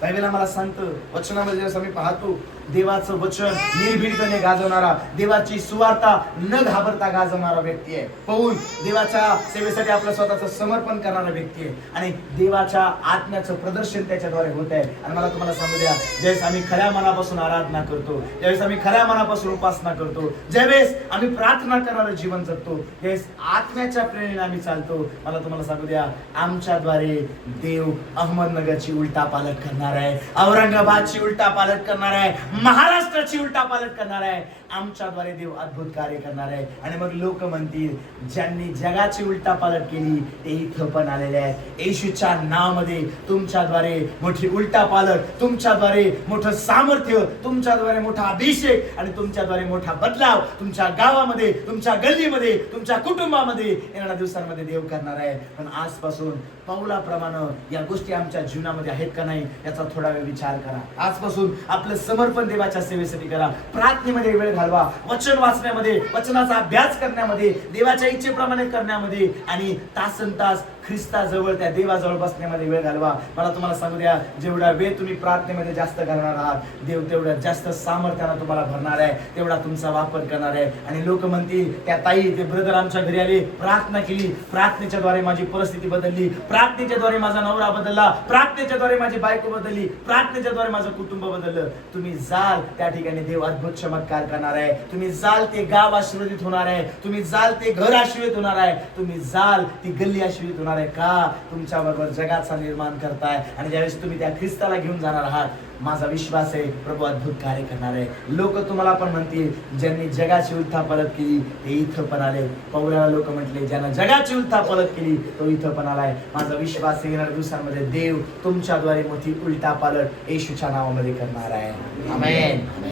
बायबल आम्हाला सांगतं, वचनामध्ये जसं आम्ही पाहतो, देवाचं वचन निर्भीडपणे गाजवणारा, देवाची सुवार्ता न घाबरता गाजवणारा व्यक्ती आहे. पौल देवाच्या सेवेसाठी आपलं स्वतःचं समर्पण करणारा व्यक्ती आहे आणि देवाच्या आत्म्याचं प्रदर्शन त्याच्याद्वारे होत आहे. आणि मला तुम्हाला सांगू द्या, ज्यावेळेस आम्ही खऱ्या मनापासून आराधना करतो, ज्यावेळेस आम्ही खऱ्या मनापासून उपासना करतो, ज्यावेळेस आम्ही प्रार्थना करणारं जीवन जगतो, त्यावेळेस आत्म्याच्या प्रेरणेने आम्ही चालतो. मला तुम्हाला सांगू द्या, आमच्याद्वारे देव अहमदनगरची उलटा पालट करणार आहे, औरंगाबादची उलटा पालट करणार आहे, महाराष्ट्राची उलटा पालट करणार आहे. आमच्याद्वारे देव अद्भुत कार्य करणार आहे. आणि मग लोक म्हणतील, ज्यांनी जगाची उलटा पालट केली ते इथं पण आलेले आहेत. येशूच्या नावामध्ये तुमच्याद्वारे मोठी उलटा पालट, तुमच्याद्वारे मोठं सामर्थ्य, तुमच्याद्वारे मोठा अभिषेक आणि तुमच्याद्वारे मोठा बदलाव तुमच्या गावामध्ये, तुमच्या गल्लीमध्ये, तुमच्या कुटुंबामध्ये येणाऱ्या दिवसांमध्ये देव करणार आहे. पण आजपासून पौलाप्रमाणे या गोष्टी आमच्या जीवनामध्ये आहेत का नाही याचा थोडा वेळ विचार करा. आजपासून आपलं समर्पण देवाच्या सेवेसाठी करा. प्रार्थनेमध्ये वेळ घालवा, वचन वाचण्यामध्ये, वचनाचा अभ्यास करण्यामध्ये, देवाच्या इच्छेप्रमाणे करण्यामध्ये आणि तासनतास ख्रिस्ताजवळ, त्या देवाजवळ बसण्यामध्ये वेळ घालवा. मला तुम्हाला सांगू द्या, जेवढा वेळ तुम्ही प्रार्थनेमध्ये जास्त घालणार आहात, देव तेवढ्या जास्त सामर्थ्यानं तुम्हाला भरणार आहे, तेवढा तुमचा वापर करणार आहे. आणि लोक म्हणतील, त्या ताई, ते ब्रदर आमच्या घरी आले, प्रार्थना केली, प्रार्थनेच्या द्वारे माझी परिस्थिती बदलली, प्रार्थनेच्या द्वारे माझा नवरा बदलला, प्रार्थनेच्या द्वारे माझी बायको बदलली, प्रार्थनेच्या द्वारे माझं कुटुंब बदललं. तुम्ही जाल त्या ठिकाणी देव अद्भुत चमत्कार करणार आहे. तुम्ही जाल ते गाव आशीर्वादित होणार आहे, तुम्ही जाल ते घर आशीर्वादित होणार आहे, तुम्ही जाल ती गल्ली आशीर्वादित होणार आहे. का? तुमच्या बरोबर जगाचा निर्माण करताय. आणि ज्यावेळेस तुम्ही त्या ख्रिस्ताला घेऊन जाणार आहात, माझा विश्वास आहे प्रभू अद्भुत कार्य करणार आहे. लोक तुम्हाला पण म्हणतील, ज्यांनी जगाची उलथापालट केली ते इथं पण आले. पौलाला लोक म्हटले, ज्यानं जगाची उलथापालट केली तो इथं पण आलाय. माझा विश्वास आहे येणाऱ्या दिवसांमध्ये देव तुमच्याद्वारे मोठी उलटापालट येशूच्या नावामध्ये करणार आहे. आमेन.